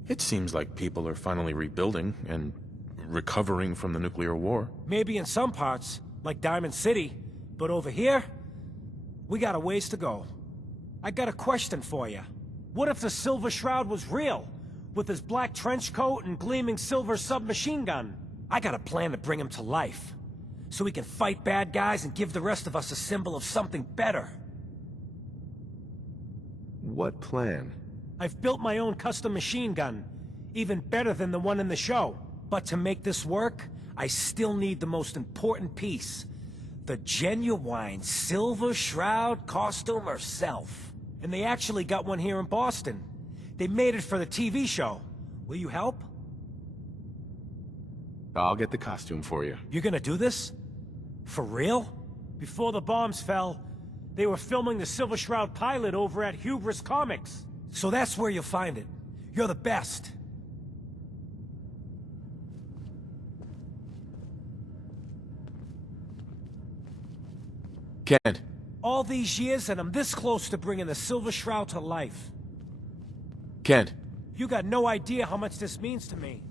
It seems like people are finally rebuilding and recovering from the nuclear war. Maybe in some parts, like Diamond City, but over here, we got a ways to go. I got a question for you. What if the Silver Shroud was real, with his black trench coat and gleaming silver submachine gun? I got a plan to bring him to life, so he can fight bad guys and give the rest of us a symbol of something better. What plan? I've built my own custom machine gun, even better than the one in the show. But to make this work, I still need the most important piece. The genuine Silver Shroud costume herself. And they actually got one here in Boston. They made it for the TV show. Will you help? I'll get the costume for you. You're gonna do this? For real? Before the bombs fell, they were filming the Silver Shroud pilot over at Hubris Comics. So that's where you'll find it. You're the best. Kent. All these years and I'm this close to bringing the Silver Shroud to life. Kent. You got no idea how much this means to me.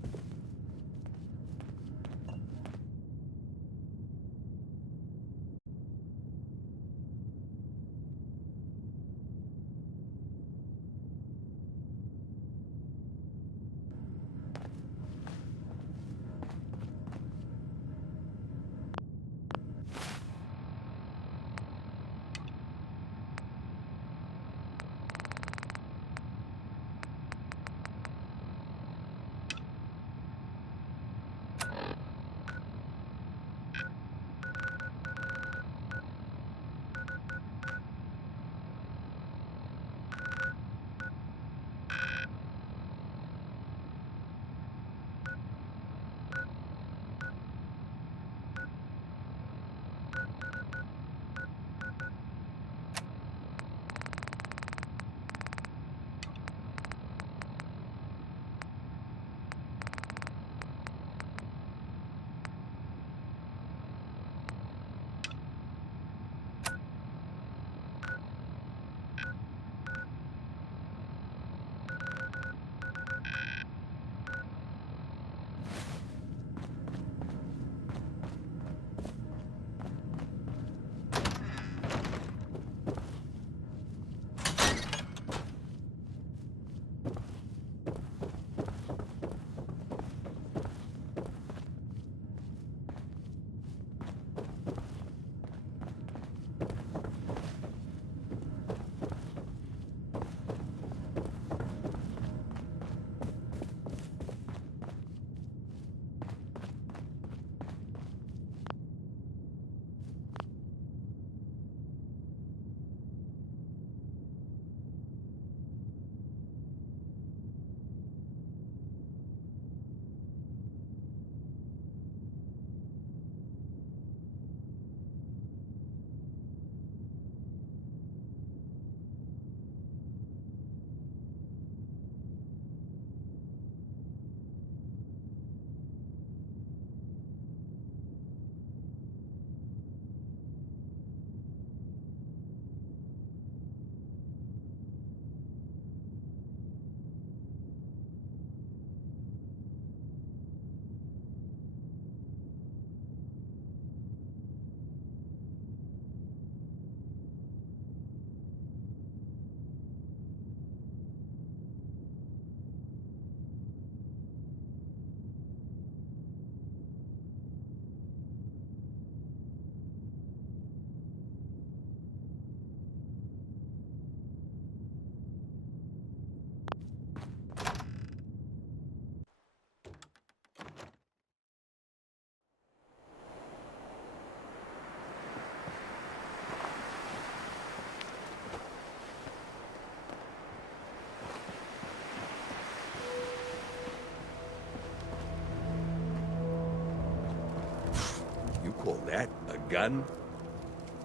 gun?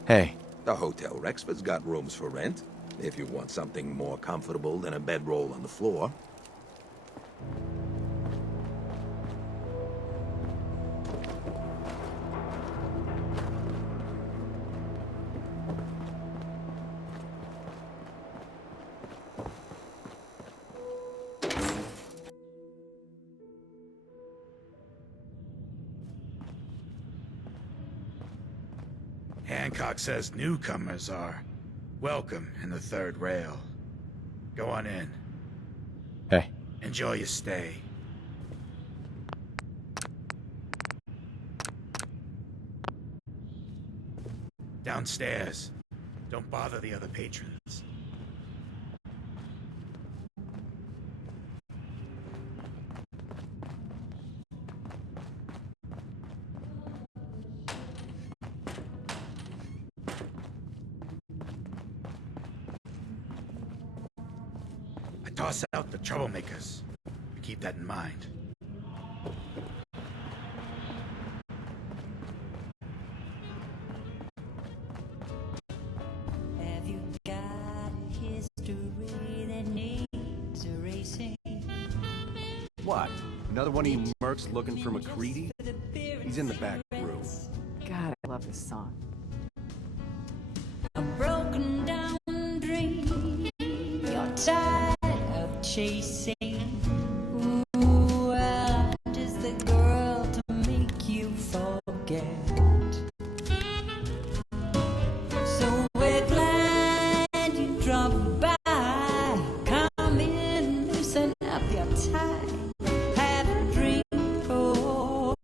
Hey. The Hotel Rexford's got rooms for rent, if you want something more comfortable than a bedroll on the floor. Hancock says newcomers are welcome in the third rail. Go on in. Hey. Enjoy your stay. Downstairs. Don't bother the other patrons. Toss out the troublemakers. Keep that in mind. Have you got a history that needs erasing? What? Another one of you mercs looking for MacReady? He's in the back room. God, I love this song. A broken down dream. You're tired of chasing. Ooh, well, I'm just the girl to make you forget. So we're glad you dropped by. Come in, loosen up your tie. Have a drink, or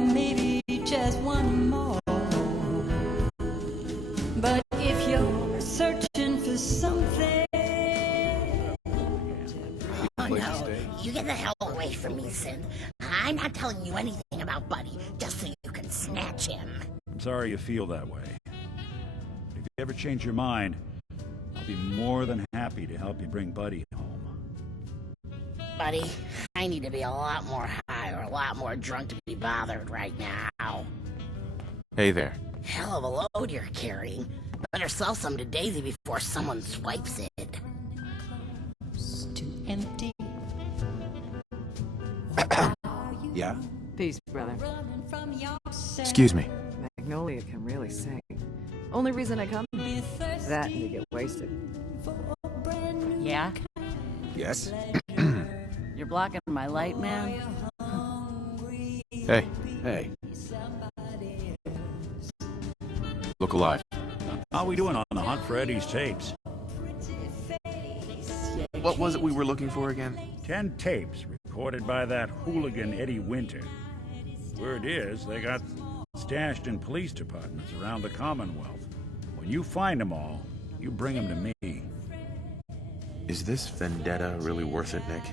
maybe just one more. But if you're searching for something, oh no, you get the hell away from me, Sid. I'm not telling you anything about Buddy, just so you can snatch him. I'm sorry you feel that way. If you ever change your mind, I'll be more than happy to help you bring Buddy home. Buddy, I need to be a lot more high or a lot more drunk to be bothered right now. Hey there. Hell of a load you're carrying. Better sell some to Daisy before someone swipes it. too empty. Yeah? Peace, brother. Excuse me. Magnolia can really sing. Only reason I come is that and to get wasted. Yeah? Yes? You're blocking my light, man? Hey. Hey. Look alive. How are we doing on the hunt for Eddie's tapes? What was it we were looking for again? 10 tapes recorded by that hooligan Eddie Winter. Word is, they got stashed in police departments around the Commonwealth. When you find them all, you bring them to me. Is this vendetta really worth it, Nick?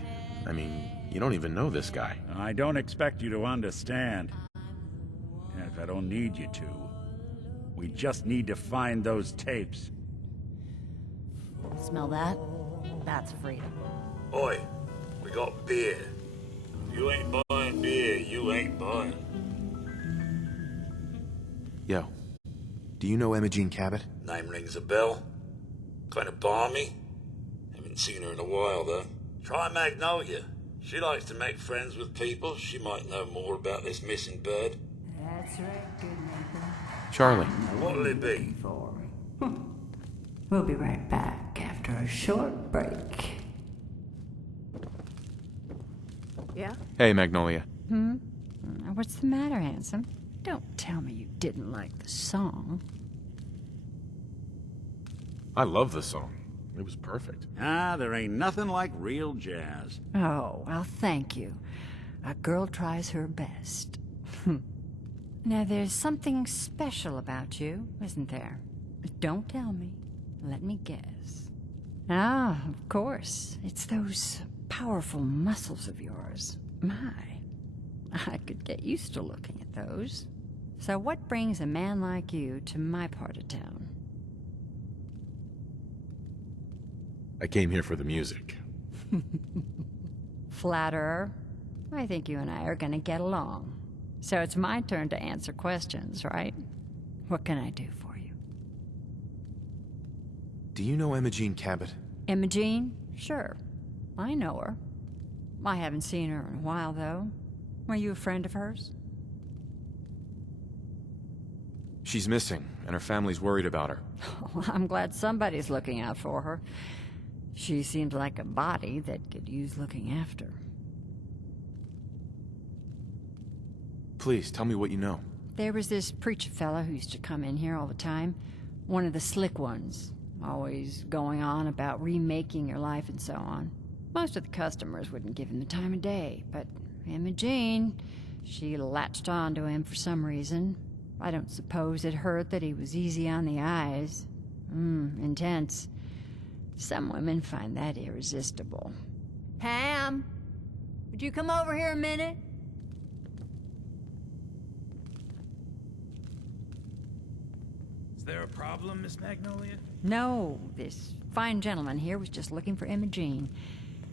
I mean, you don't even know this guy. I don't expect you to understand. And if I don't need you to, we just need to find those tapes. Smell that? That's freedom. Oi, we got beer. If you ain't buying beer, you ain't buying. Yo, do you know Imogene Cabot? Name rings a bell. Kind of balmy. Haven't seen her in a while, though. Try Magnolia. She likes to make friends with people. She might know more about this missing bird. That's right, good Nathan. Charlie. What'll it be? We'll be right back after a short break. Yeah? Hey, Magnolia. What's the matter, handsome? Don't tell me you didn't like the song. I love the song. It was perfect. Ah, there ain't nothing like real jazz. Oh, well, thank you. A girl tries her best. Now, there's something special about you, isn't there? Don't tell me. Let me guess. Ah, of course. It's those powerful muscles of yours. My, I could get used to looking at those. So what brings a man like you to my part of town? I came here for the music. Flatterer. I think you and I are gonna get along. So it's my turn to answer questions, right? What can I do for you? Do you know Imogene Cabot? Imogene? Sure. I know her. I haven't seen her in a while, though. Were you a friend of hers? She's missing, and her family's worried about her. Well, I'm glad somebody's looking out for her. She seems like a body that could use looking after. Please, tell me what you know. There was this preacher fella who used to come in here all the time. One of the slick ones. Always going on about remaking your life and so on. Most of the customers wouldn't give him the time of day, but Imogene, she latched on to him for some reason. I don't suppose it hurt that he was easy on the eyes. Intense. Some women find that irresistible. Pam, would you come over here a minute? Is there a problem, Miss Magnolia? No, this fine gentleman here was just looking for Imogene.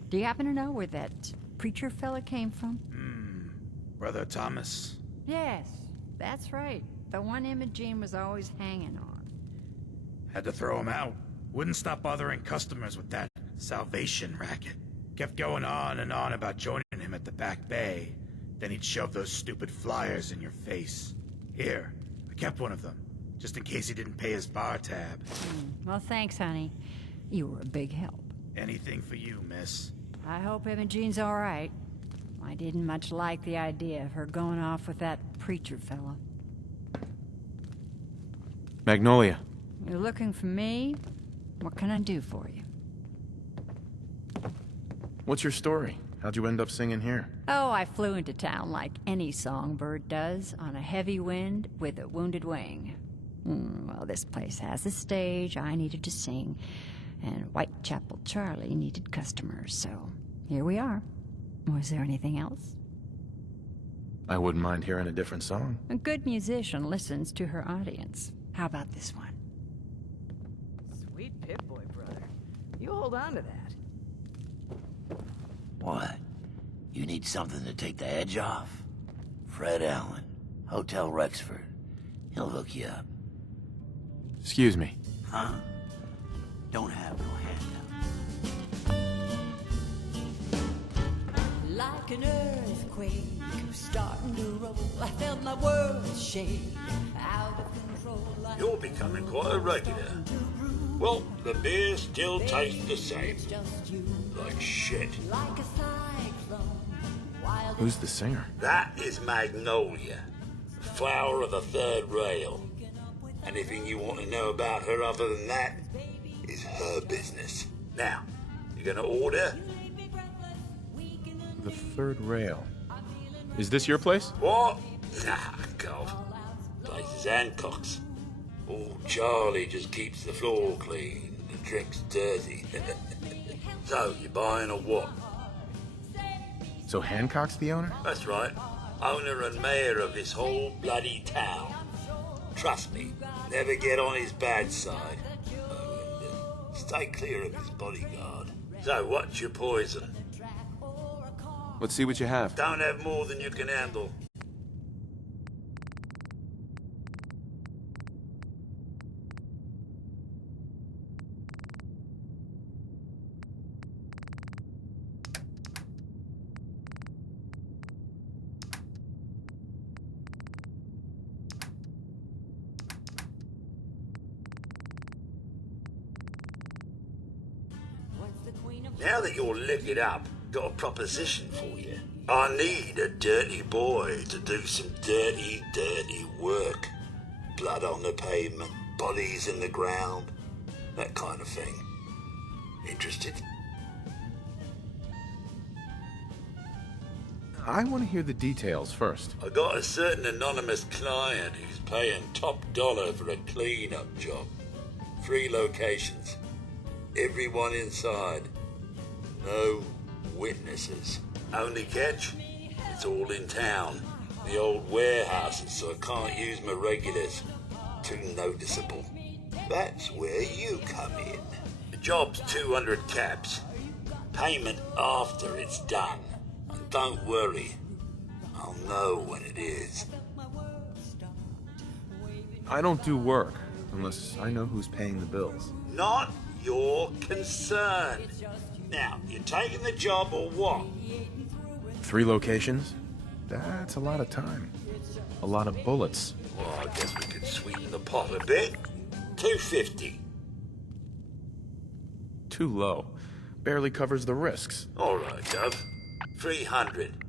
Do you happen to know where that preacher fella came from? Brother Thomas. Yes, that's right. The one Imogene was always hanging on. Had to throw him out. Wouldn't stop bothering customers with that salvation racket. Kept going on and on about joining him at the back bay. Then he'd shove those stupid flyers in your face. Here, I kept one of them, just in case he didn't pay his bar tab. Well, thanks, honey. You were a big help. Anything for you, miss. I hope Imogene's all right. I didn't much like the idea of her going off with that preacher fella. Magnolia. You're looking for me? What can I do for you? What's your story? How'd you end up singing here? Oh, I flew into town like any songbird does, on a heavy wind with a wounded wing. Well, this place has a stage, I needed to sing, and Whitechapel Charlie needed customers, so here we are. Was there anything else? I wouldn't mind hearing a different song. A good musician listens to her audience. How about this one? Sweet Pip-Boy, brother. You hold on to that. What? You need something to take the edge off? Fred Allen, Hotel Rexford. He'll hook you up. Excuse me. Huh? Don't have no handout. Like an earthquake starting to roll, I felt my world shake out of control. You're becoming quite a regular. Well, the beer still tastes the same. Like shit. Who's the singer? That is Magnolia, flower of the third rail. Anything you want to know about her other than that is her business. Now, you gonna order? The third rail. Is this your place? What? Nah, God. Place is Hancock's. Old Charlie just keeps the floor clean and the drinks dirty. So, you buying or what? So Hancock's the owner? That's right. Owner and mayor of this whole bloody town. Trust me, never get on his bad side. Oh, and, stay clear of his bodyguard. So, what's your poison? Let's see what you have. Don't have more than you can handle. Now that you're liquored up, got a proposition for you. I need a dirty boy to do some dirty, dirty work. Blood on the pavement, bodies in the ground, that kind of thing. Interested? I want to hear the details first. I got a certain anonymous client who's paying top dollar for a clean-up job. 3 locations. Everyone inside. No witnesses. Only catch? It's all in town. The old warehouses, so I can't use my regulars. Too noticeable. That's where you come in. The job's 200 caps. Payment after it's done. And don't worry, I'll know when it is. I don't do work unless I know who's paying the bills. Not your concern. Now, you taking the job or what? 3 locations? That's a lot of time. A lot of bullets. Well, I guess we could sweeten the pot a bit. 250. Too low. Barely covers the risks. All right, Gov. 300.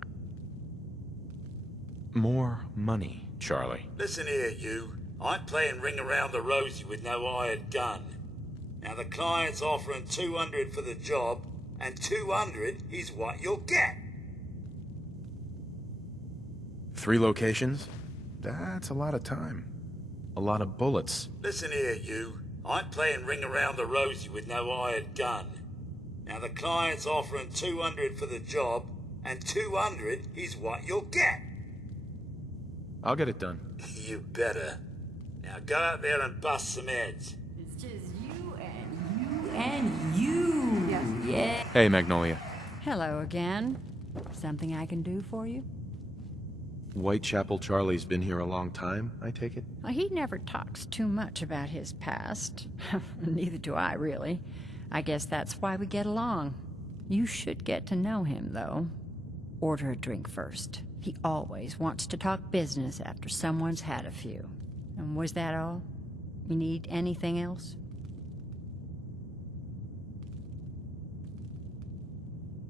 More money, Charlie. Listen here, you. I'm playing ring around the rosy with no hired gun. Now the client's offering 200 for the job, and 200 is what you'll get. 3 locations? That's a lot of time. A lot of bullets. Listen here, you. I'm playing ring around the rosy with no hired gun. Now the client's offering 200 for the job, and 200 is what you'll get. I'll get it done. You better. Now go out there and bust some heads. It's just you and you. Yes. Yeah. Hey, Magnolia. Hello again. Something I can do for you? Whitechapel Charlie's been here a long time, I take it? Well, he never talks too much about his past. Neither do I, really. I guess that's why we get along. You should get to know him, though. Order a drink first. He always wants to talk business after someone's had a few. And was that all? You need anything else?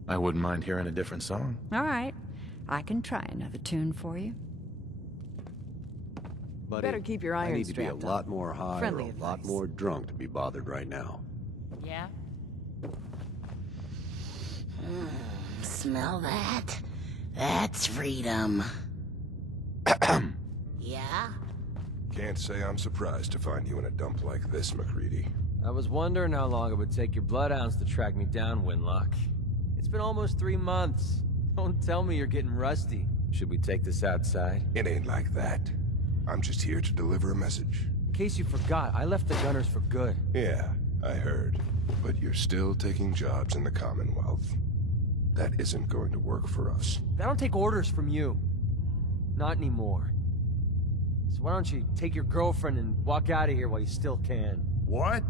I wouldn't mind hearing a different song. All right. I can try another tune for you. Buddy, Better keep your I iron need to be a strapped lot up. more high Friendly or a lot advice. more drunk to be bothered right now. Yeah? Smell that? That's freedom. Yeah? Can't say I'm surprised to find you in a dump like this, MacReady. I was wondering how long it would take your bloodhounds to track me down, Winlock. It's been almost 3 months. Don't tell me you're getting rusty. Should we take this outside? It ain't like that. I'm just here to deliver a message. In case you forgot, I left the Gunners for good. Yeah, I heard. But you're still taking jobs in the Commonwealth. That isn't going to work for us. I don't take orders from you. Not anymore. So why don't you take your girlfriend and walk out of here while you still can? What?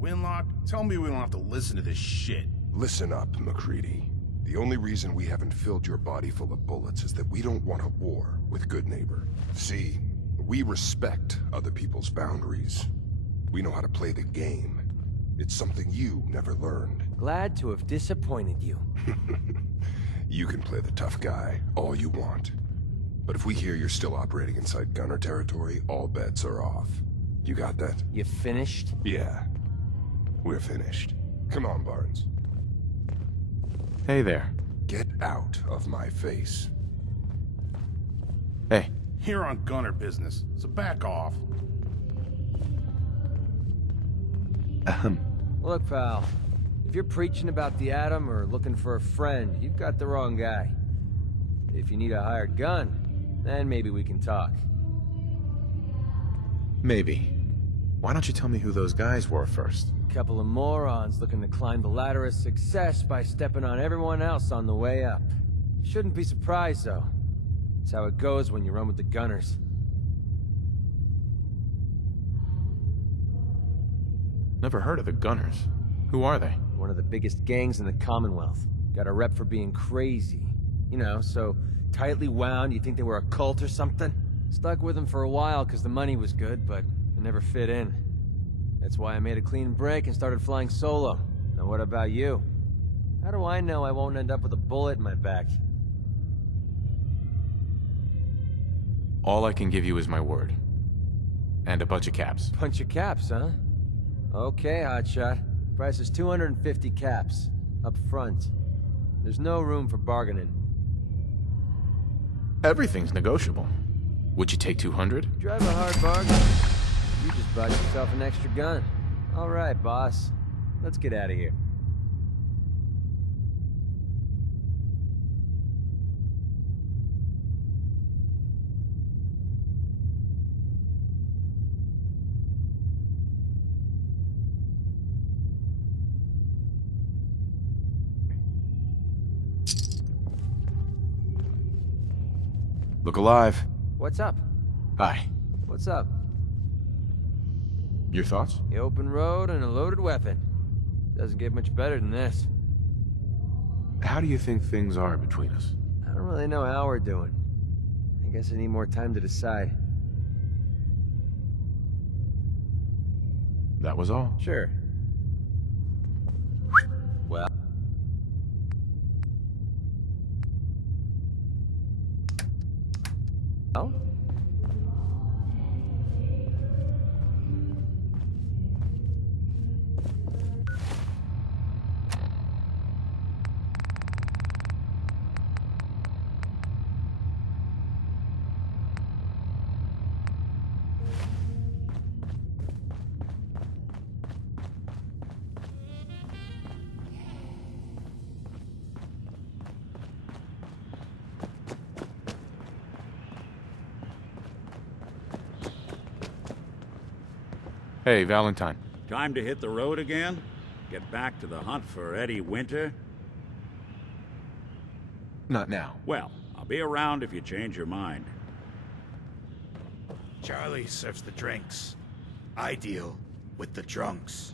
Winlock, tell me we don't have to listen to this shit. Listen up, MacReady. The only reason we haven't filled your body full of bullets is that we don't want a war with Good Neighbor. See, we respect other people's boundaries. We know how to play the game. It's something you never learned. Glad to have disappointed you. You can play the tough guy all you want. But if we hear you're still operating inside Gunner territory, all bets are off. You got that? You finished? Yeah. We're finished. Come on, Barnes. Hey there. Get out of my face. Hey. Here on Gunner business, so back off. Look, pal. If you're preaching about the atom or looking for a friend, you've got the wrong guy. If you need a hired gun, then maybe we can talk. Maybe. Why don't you tell me who those guys were first? Couple of morons looking to climb the ladder of success by stepping on everyone else on the way up. Shouldn't be surprised, though. It's how it goes when you run with the Gunners. Never heard of the Gunners. Who are they? One of the biggest gangs in the Commonwealth. Got a rep for being crazy. You know, so tightly wound you think they were a cult or something? Stuck with them for a while because the money was good, but it never fit in. That's why I made a clean break and started flying solo. Now what about you? How do I know I won't end up with a bullet in my back? All I can give you is my word. And a bunch of caps. Bunch of caps, huh? Okay, hotshot. Price is 250 caps. Up front. There's no room for bargaining. Everything's negotiable. Would you take 200? You drive a hard bargain. You just bought yourself an extra gun. All right, boss. Let's get out of here. Look alive. What's up? Hi. What's up? Your thoughts? The open road and a loaded weapon. Doesn't get much better than this. How do you think things are between us? I don't really know how we're doing. I guess I need more time to decide. That was all. Sure. Well... Well? Hey, Valentine. Time to hit the road again? Get back to the hunt for Eddie Winter? Not now. Well, I'll be around if you change your mind. Charlie serves the drinks. I deal with the drunks.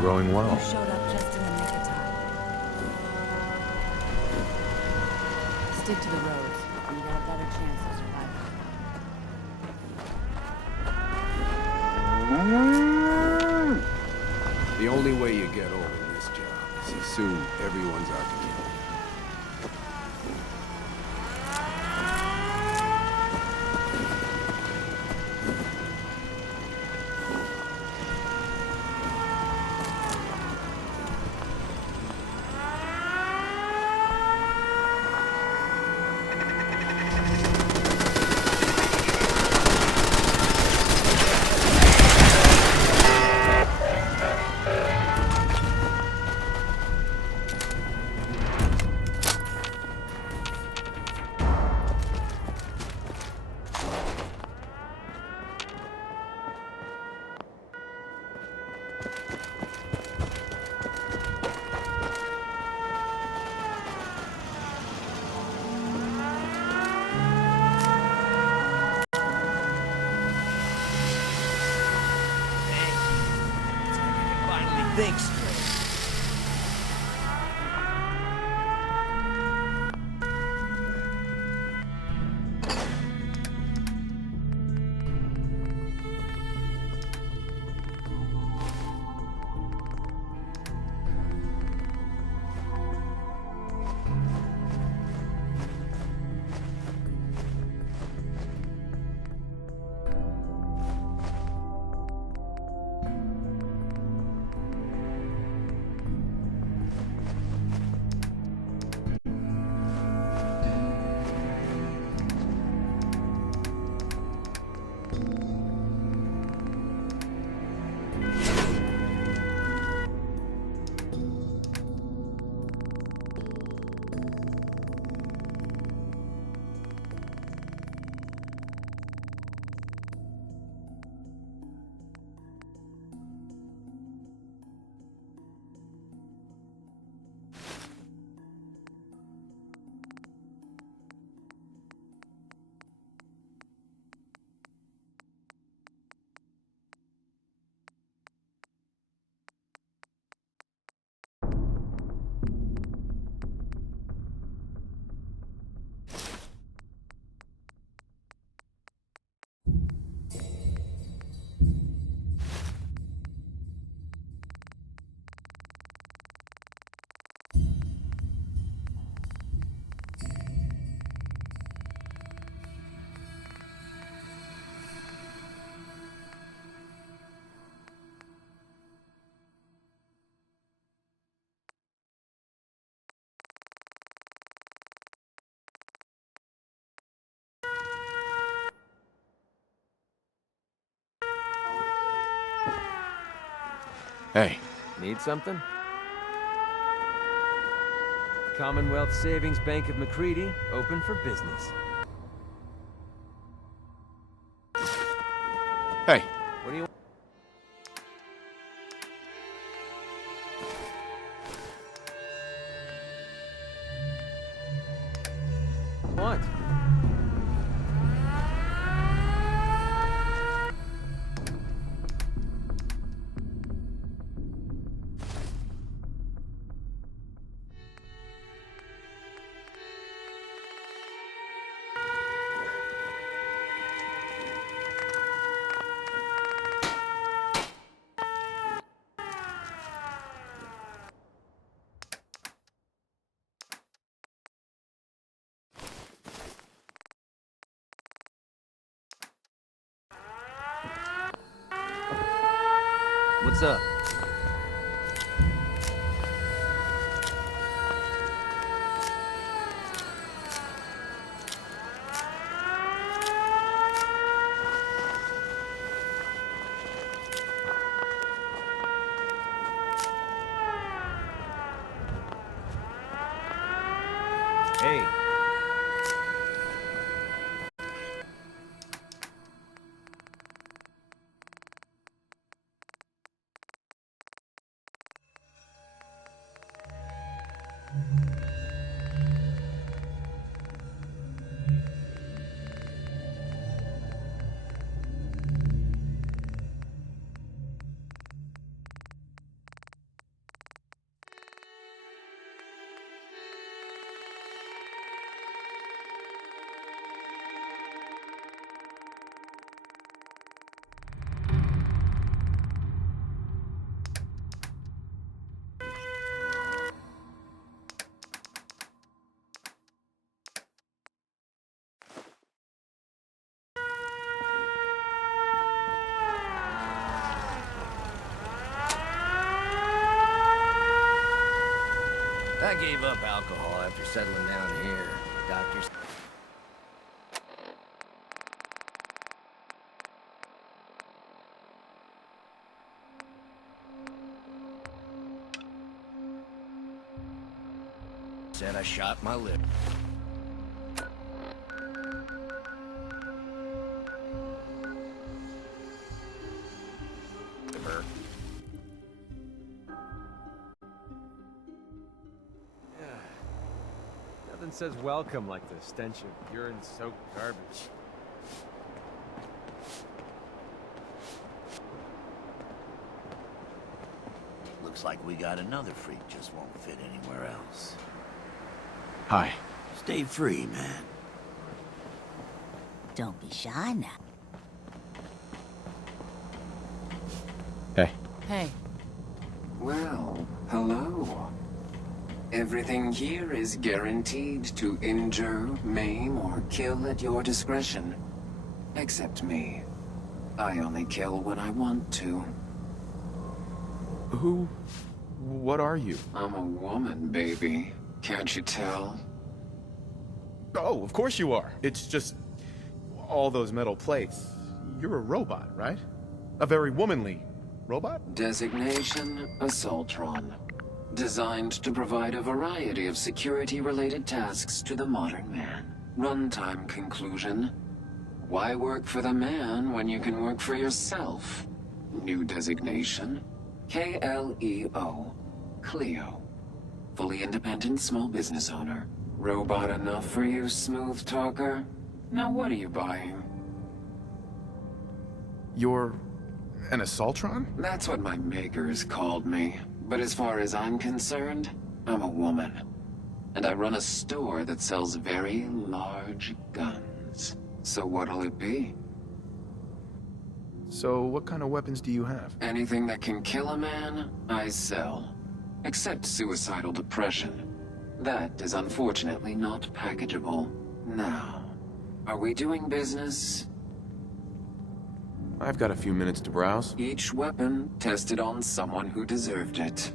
Growing well. You showed up just in the nick of time. Stick to the roads, and you got a better chance of surviving. The only way you get old in this job is assume everyone's out to kill. Think straight. Hey. Need something? Commonwealth Savings Bank of McCready, open for business. Hey. What do you... want? What's up? Hey. I gave up alcohol after settling down here. Doctors... said I shot my lip. Nothing says welcome like the stench of urine-soaked garbage. Looks like we got another freak, just won't fit anywhere else. Hi. Stay free, man. Don't be shy now. Hey. Hey. Well, hello. Everything here is guaranteed to injure, maim, or kill at your discretion. Except me. I only kill when I want to. What are you? I'm a woman, baby. Can't you tell? Oh, of course you are. It's just... all those metal plates. You're a robot, right? A very womanly robot? Designation, Assaultron. Designed to provide a variety of security-related tasks to the modern man. Runtime conclusion. Why work for the man when you can work for yourself? New designation. KLEO. Cleo. Fully independent small business owner. Robot enough for you, smooth talker? Now what are you buying? You're... an Assaultron? That's what my makers called me. But as far as I'm concerned, I'm a woman. And I run a store that sells very large guns. So what'll it be? So what kind of weapons do you have? Anything that can kill a man, I sell. Except suicidal depression. That is unfortunately not packageable. Now, are we doing business? I've got a few minutes to browse. Each weapon tested on someone who deserved it.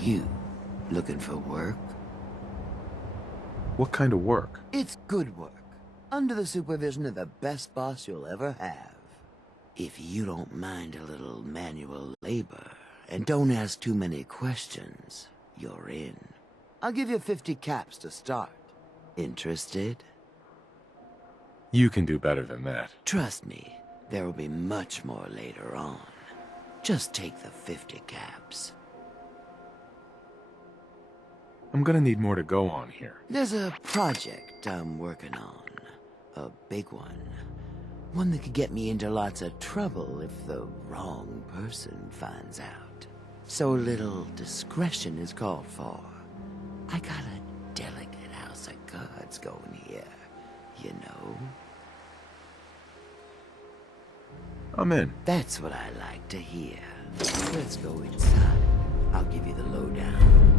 You looking for work? What kind of work? It's good work, under the supervision of the best boss you'll ever have. If you don't mind a little manual labor, and don't ask too many questions, you're in. I'll give you 50 caps to start. Interested? You can do better than that. Trust me, there will be much more later on. Just take the 50 caps. I'm gonna need more to go on here. There's a project I'm working on. A big one. One that could get me into lots of trouble if the wrong person finds out. So little discretion is called for. I got a delicate house of cards going here, you know? I'm in. That's what I like to hear. Let's go inside. I'll give you the lowdown.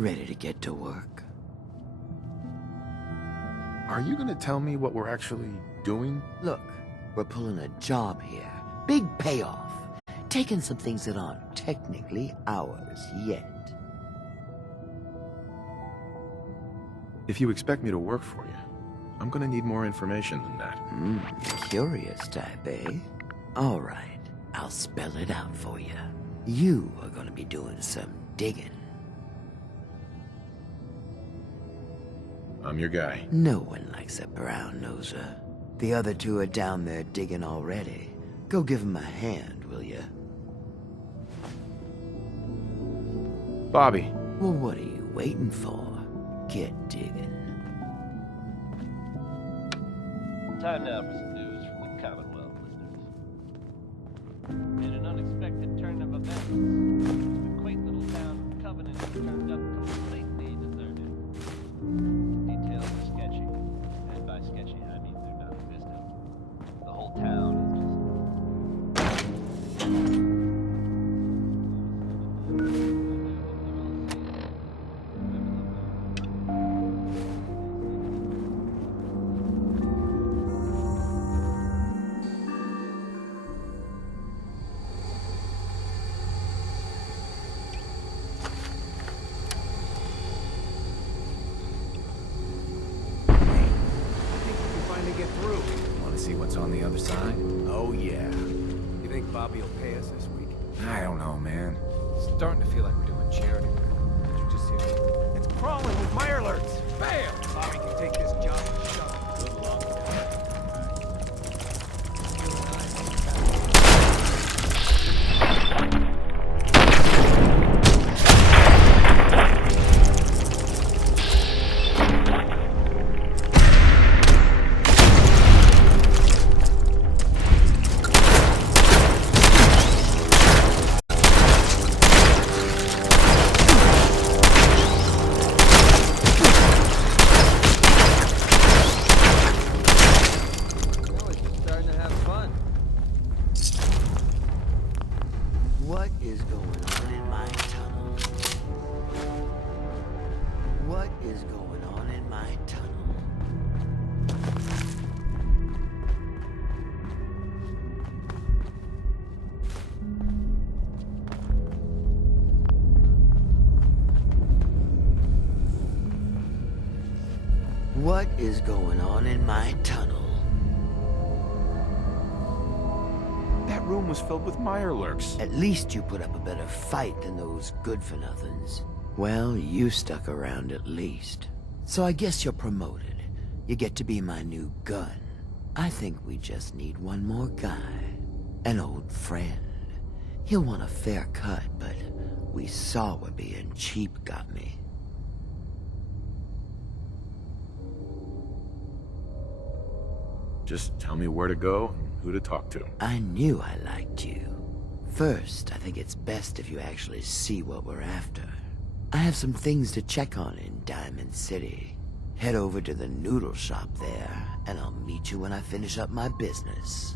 Ready to get to work? Are you gonna tell me what we're actually doing? Look, we're pulling a job here. Big payoff. Taking some things that aren't technically ours yet. If you expect me to work for you, I'm gonna need more information than that. Curious type, eh? All right, I'll spell it out for you. You are gonna be doing some digging. I'm your guy. No one likes a brown-noser. The other two are down there digging already. Go give them a hand, will you? Bobby. Well, what are you waiting for? Get digging. Time now for some news from the Commonwealth, listeners. In an unexpected turn of events, the quaint little town of Covenant turned up completely deserted. Details are sketchy, and by sketchy I mean they're non-existent. The whole town is just... Get through. Want to see what's on the other side? Oh, yeah. You think Bobby will pay us this week? I don't know, man. It's starting to feel like we're doing charity work. Did you just hear that? It's crawling with Mirelurks. Bam! Bobby can take this job and shove it. Good luck. is going on in my tunnel? What is going on in my tunnel? What is going on in my tunnel? That room was filled with Mirelurks. At least you put up a better fight than those good-for-nothings. Well, you stuck around at least. So I guess you're promoted. You get to be my new gun. I think we just need one more guy. An old friend. He'll want a fair cut, but we saw what being cheap got me. Just tell me where to go and who to talk to. I knew I liked you. First, I think it's best if you actually see what we're after. I have some things to check on in Diamond City. Head over to the noodle shop there, and I'll meet you when I finish up my business.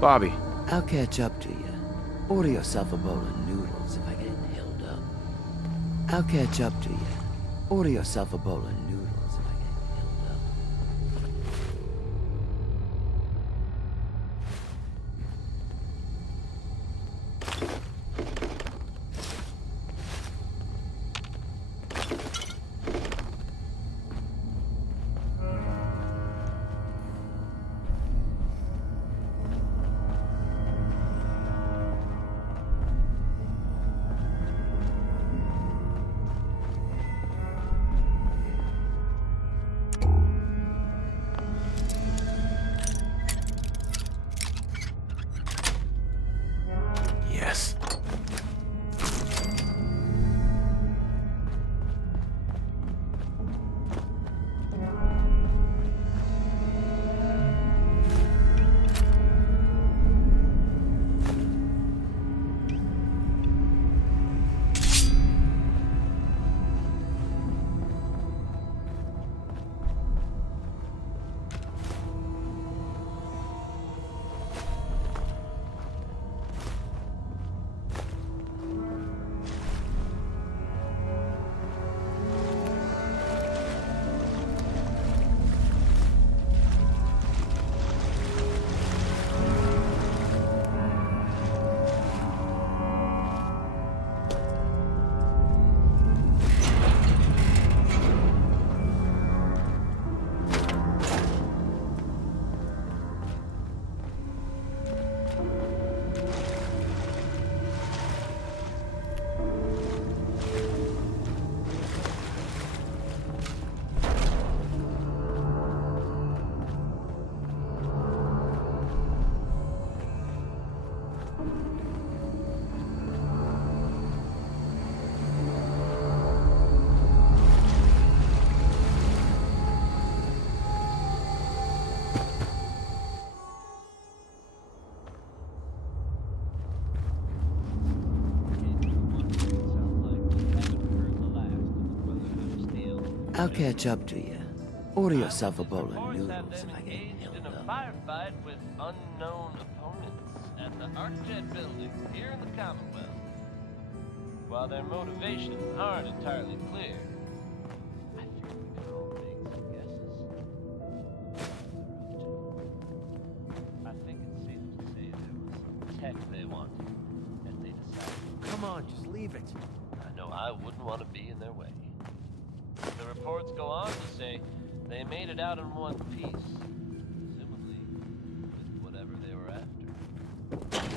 Bobby. I'll catch up to you. Order yourself a bowl of noodles if I get held up. I'll catch up to you. Order yourself a bowl of noodles if I get held up. Yes. I'll catch up to you. Order yourself a bowl of noodles if I get engaged in held a up. firefight with unknown opponents at the Arcjet building here in the Commonwealth. While their motivations aren't entirely clear, I figure we could all make some guesses. I think it's safe to say there was some tech they wanted, and they decided Come on, just leave it. I know I wouldn't want to be in their way. The reports go on to say they made it out in one piece, presumably with whatever they were after.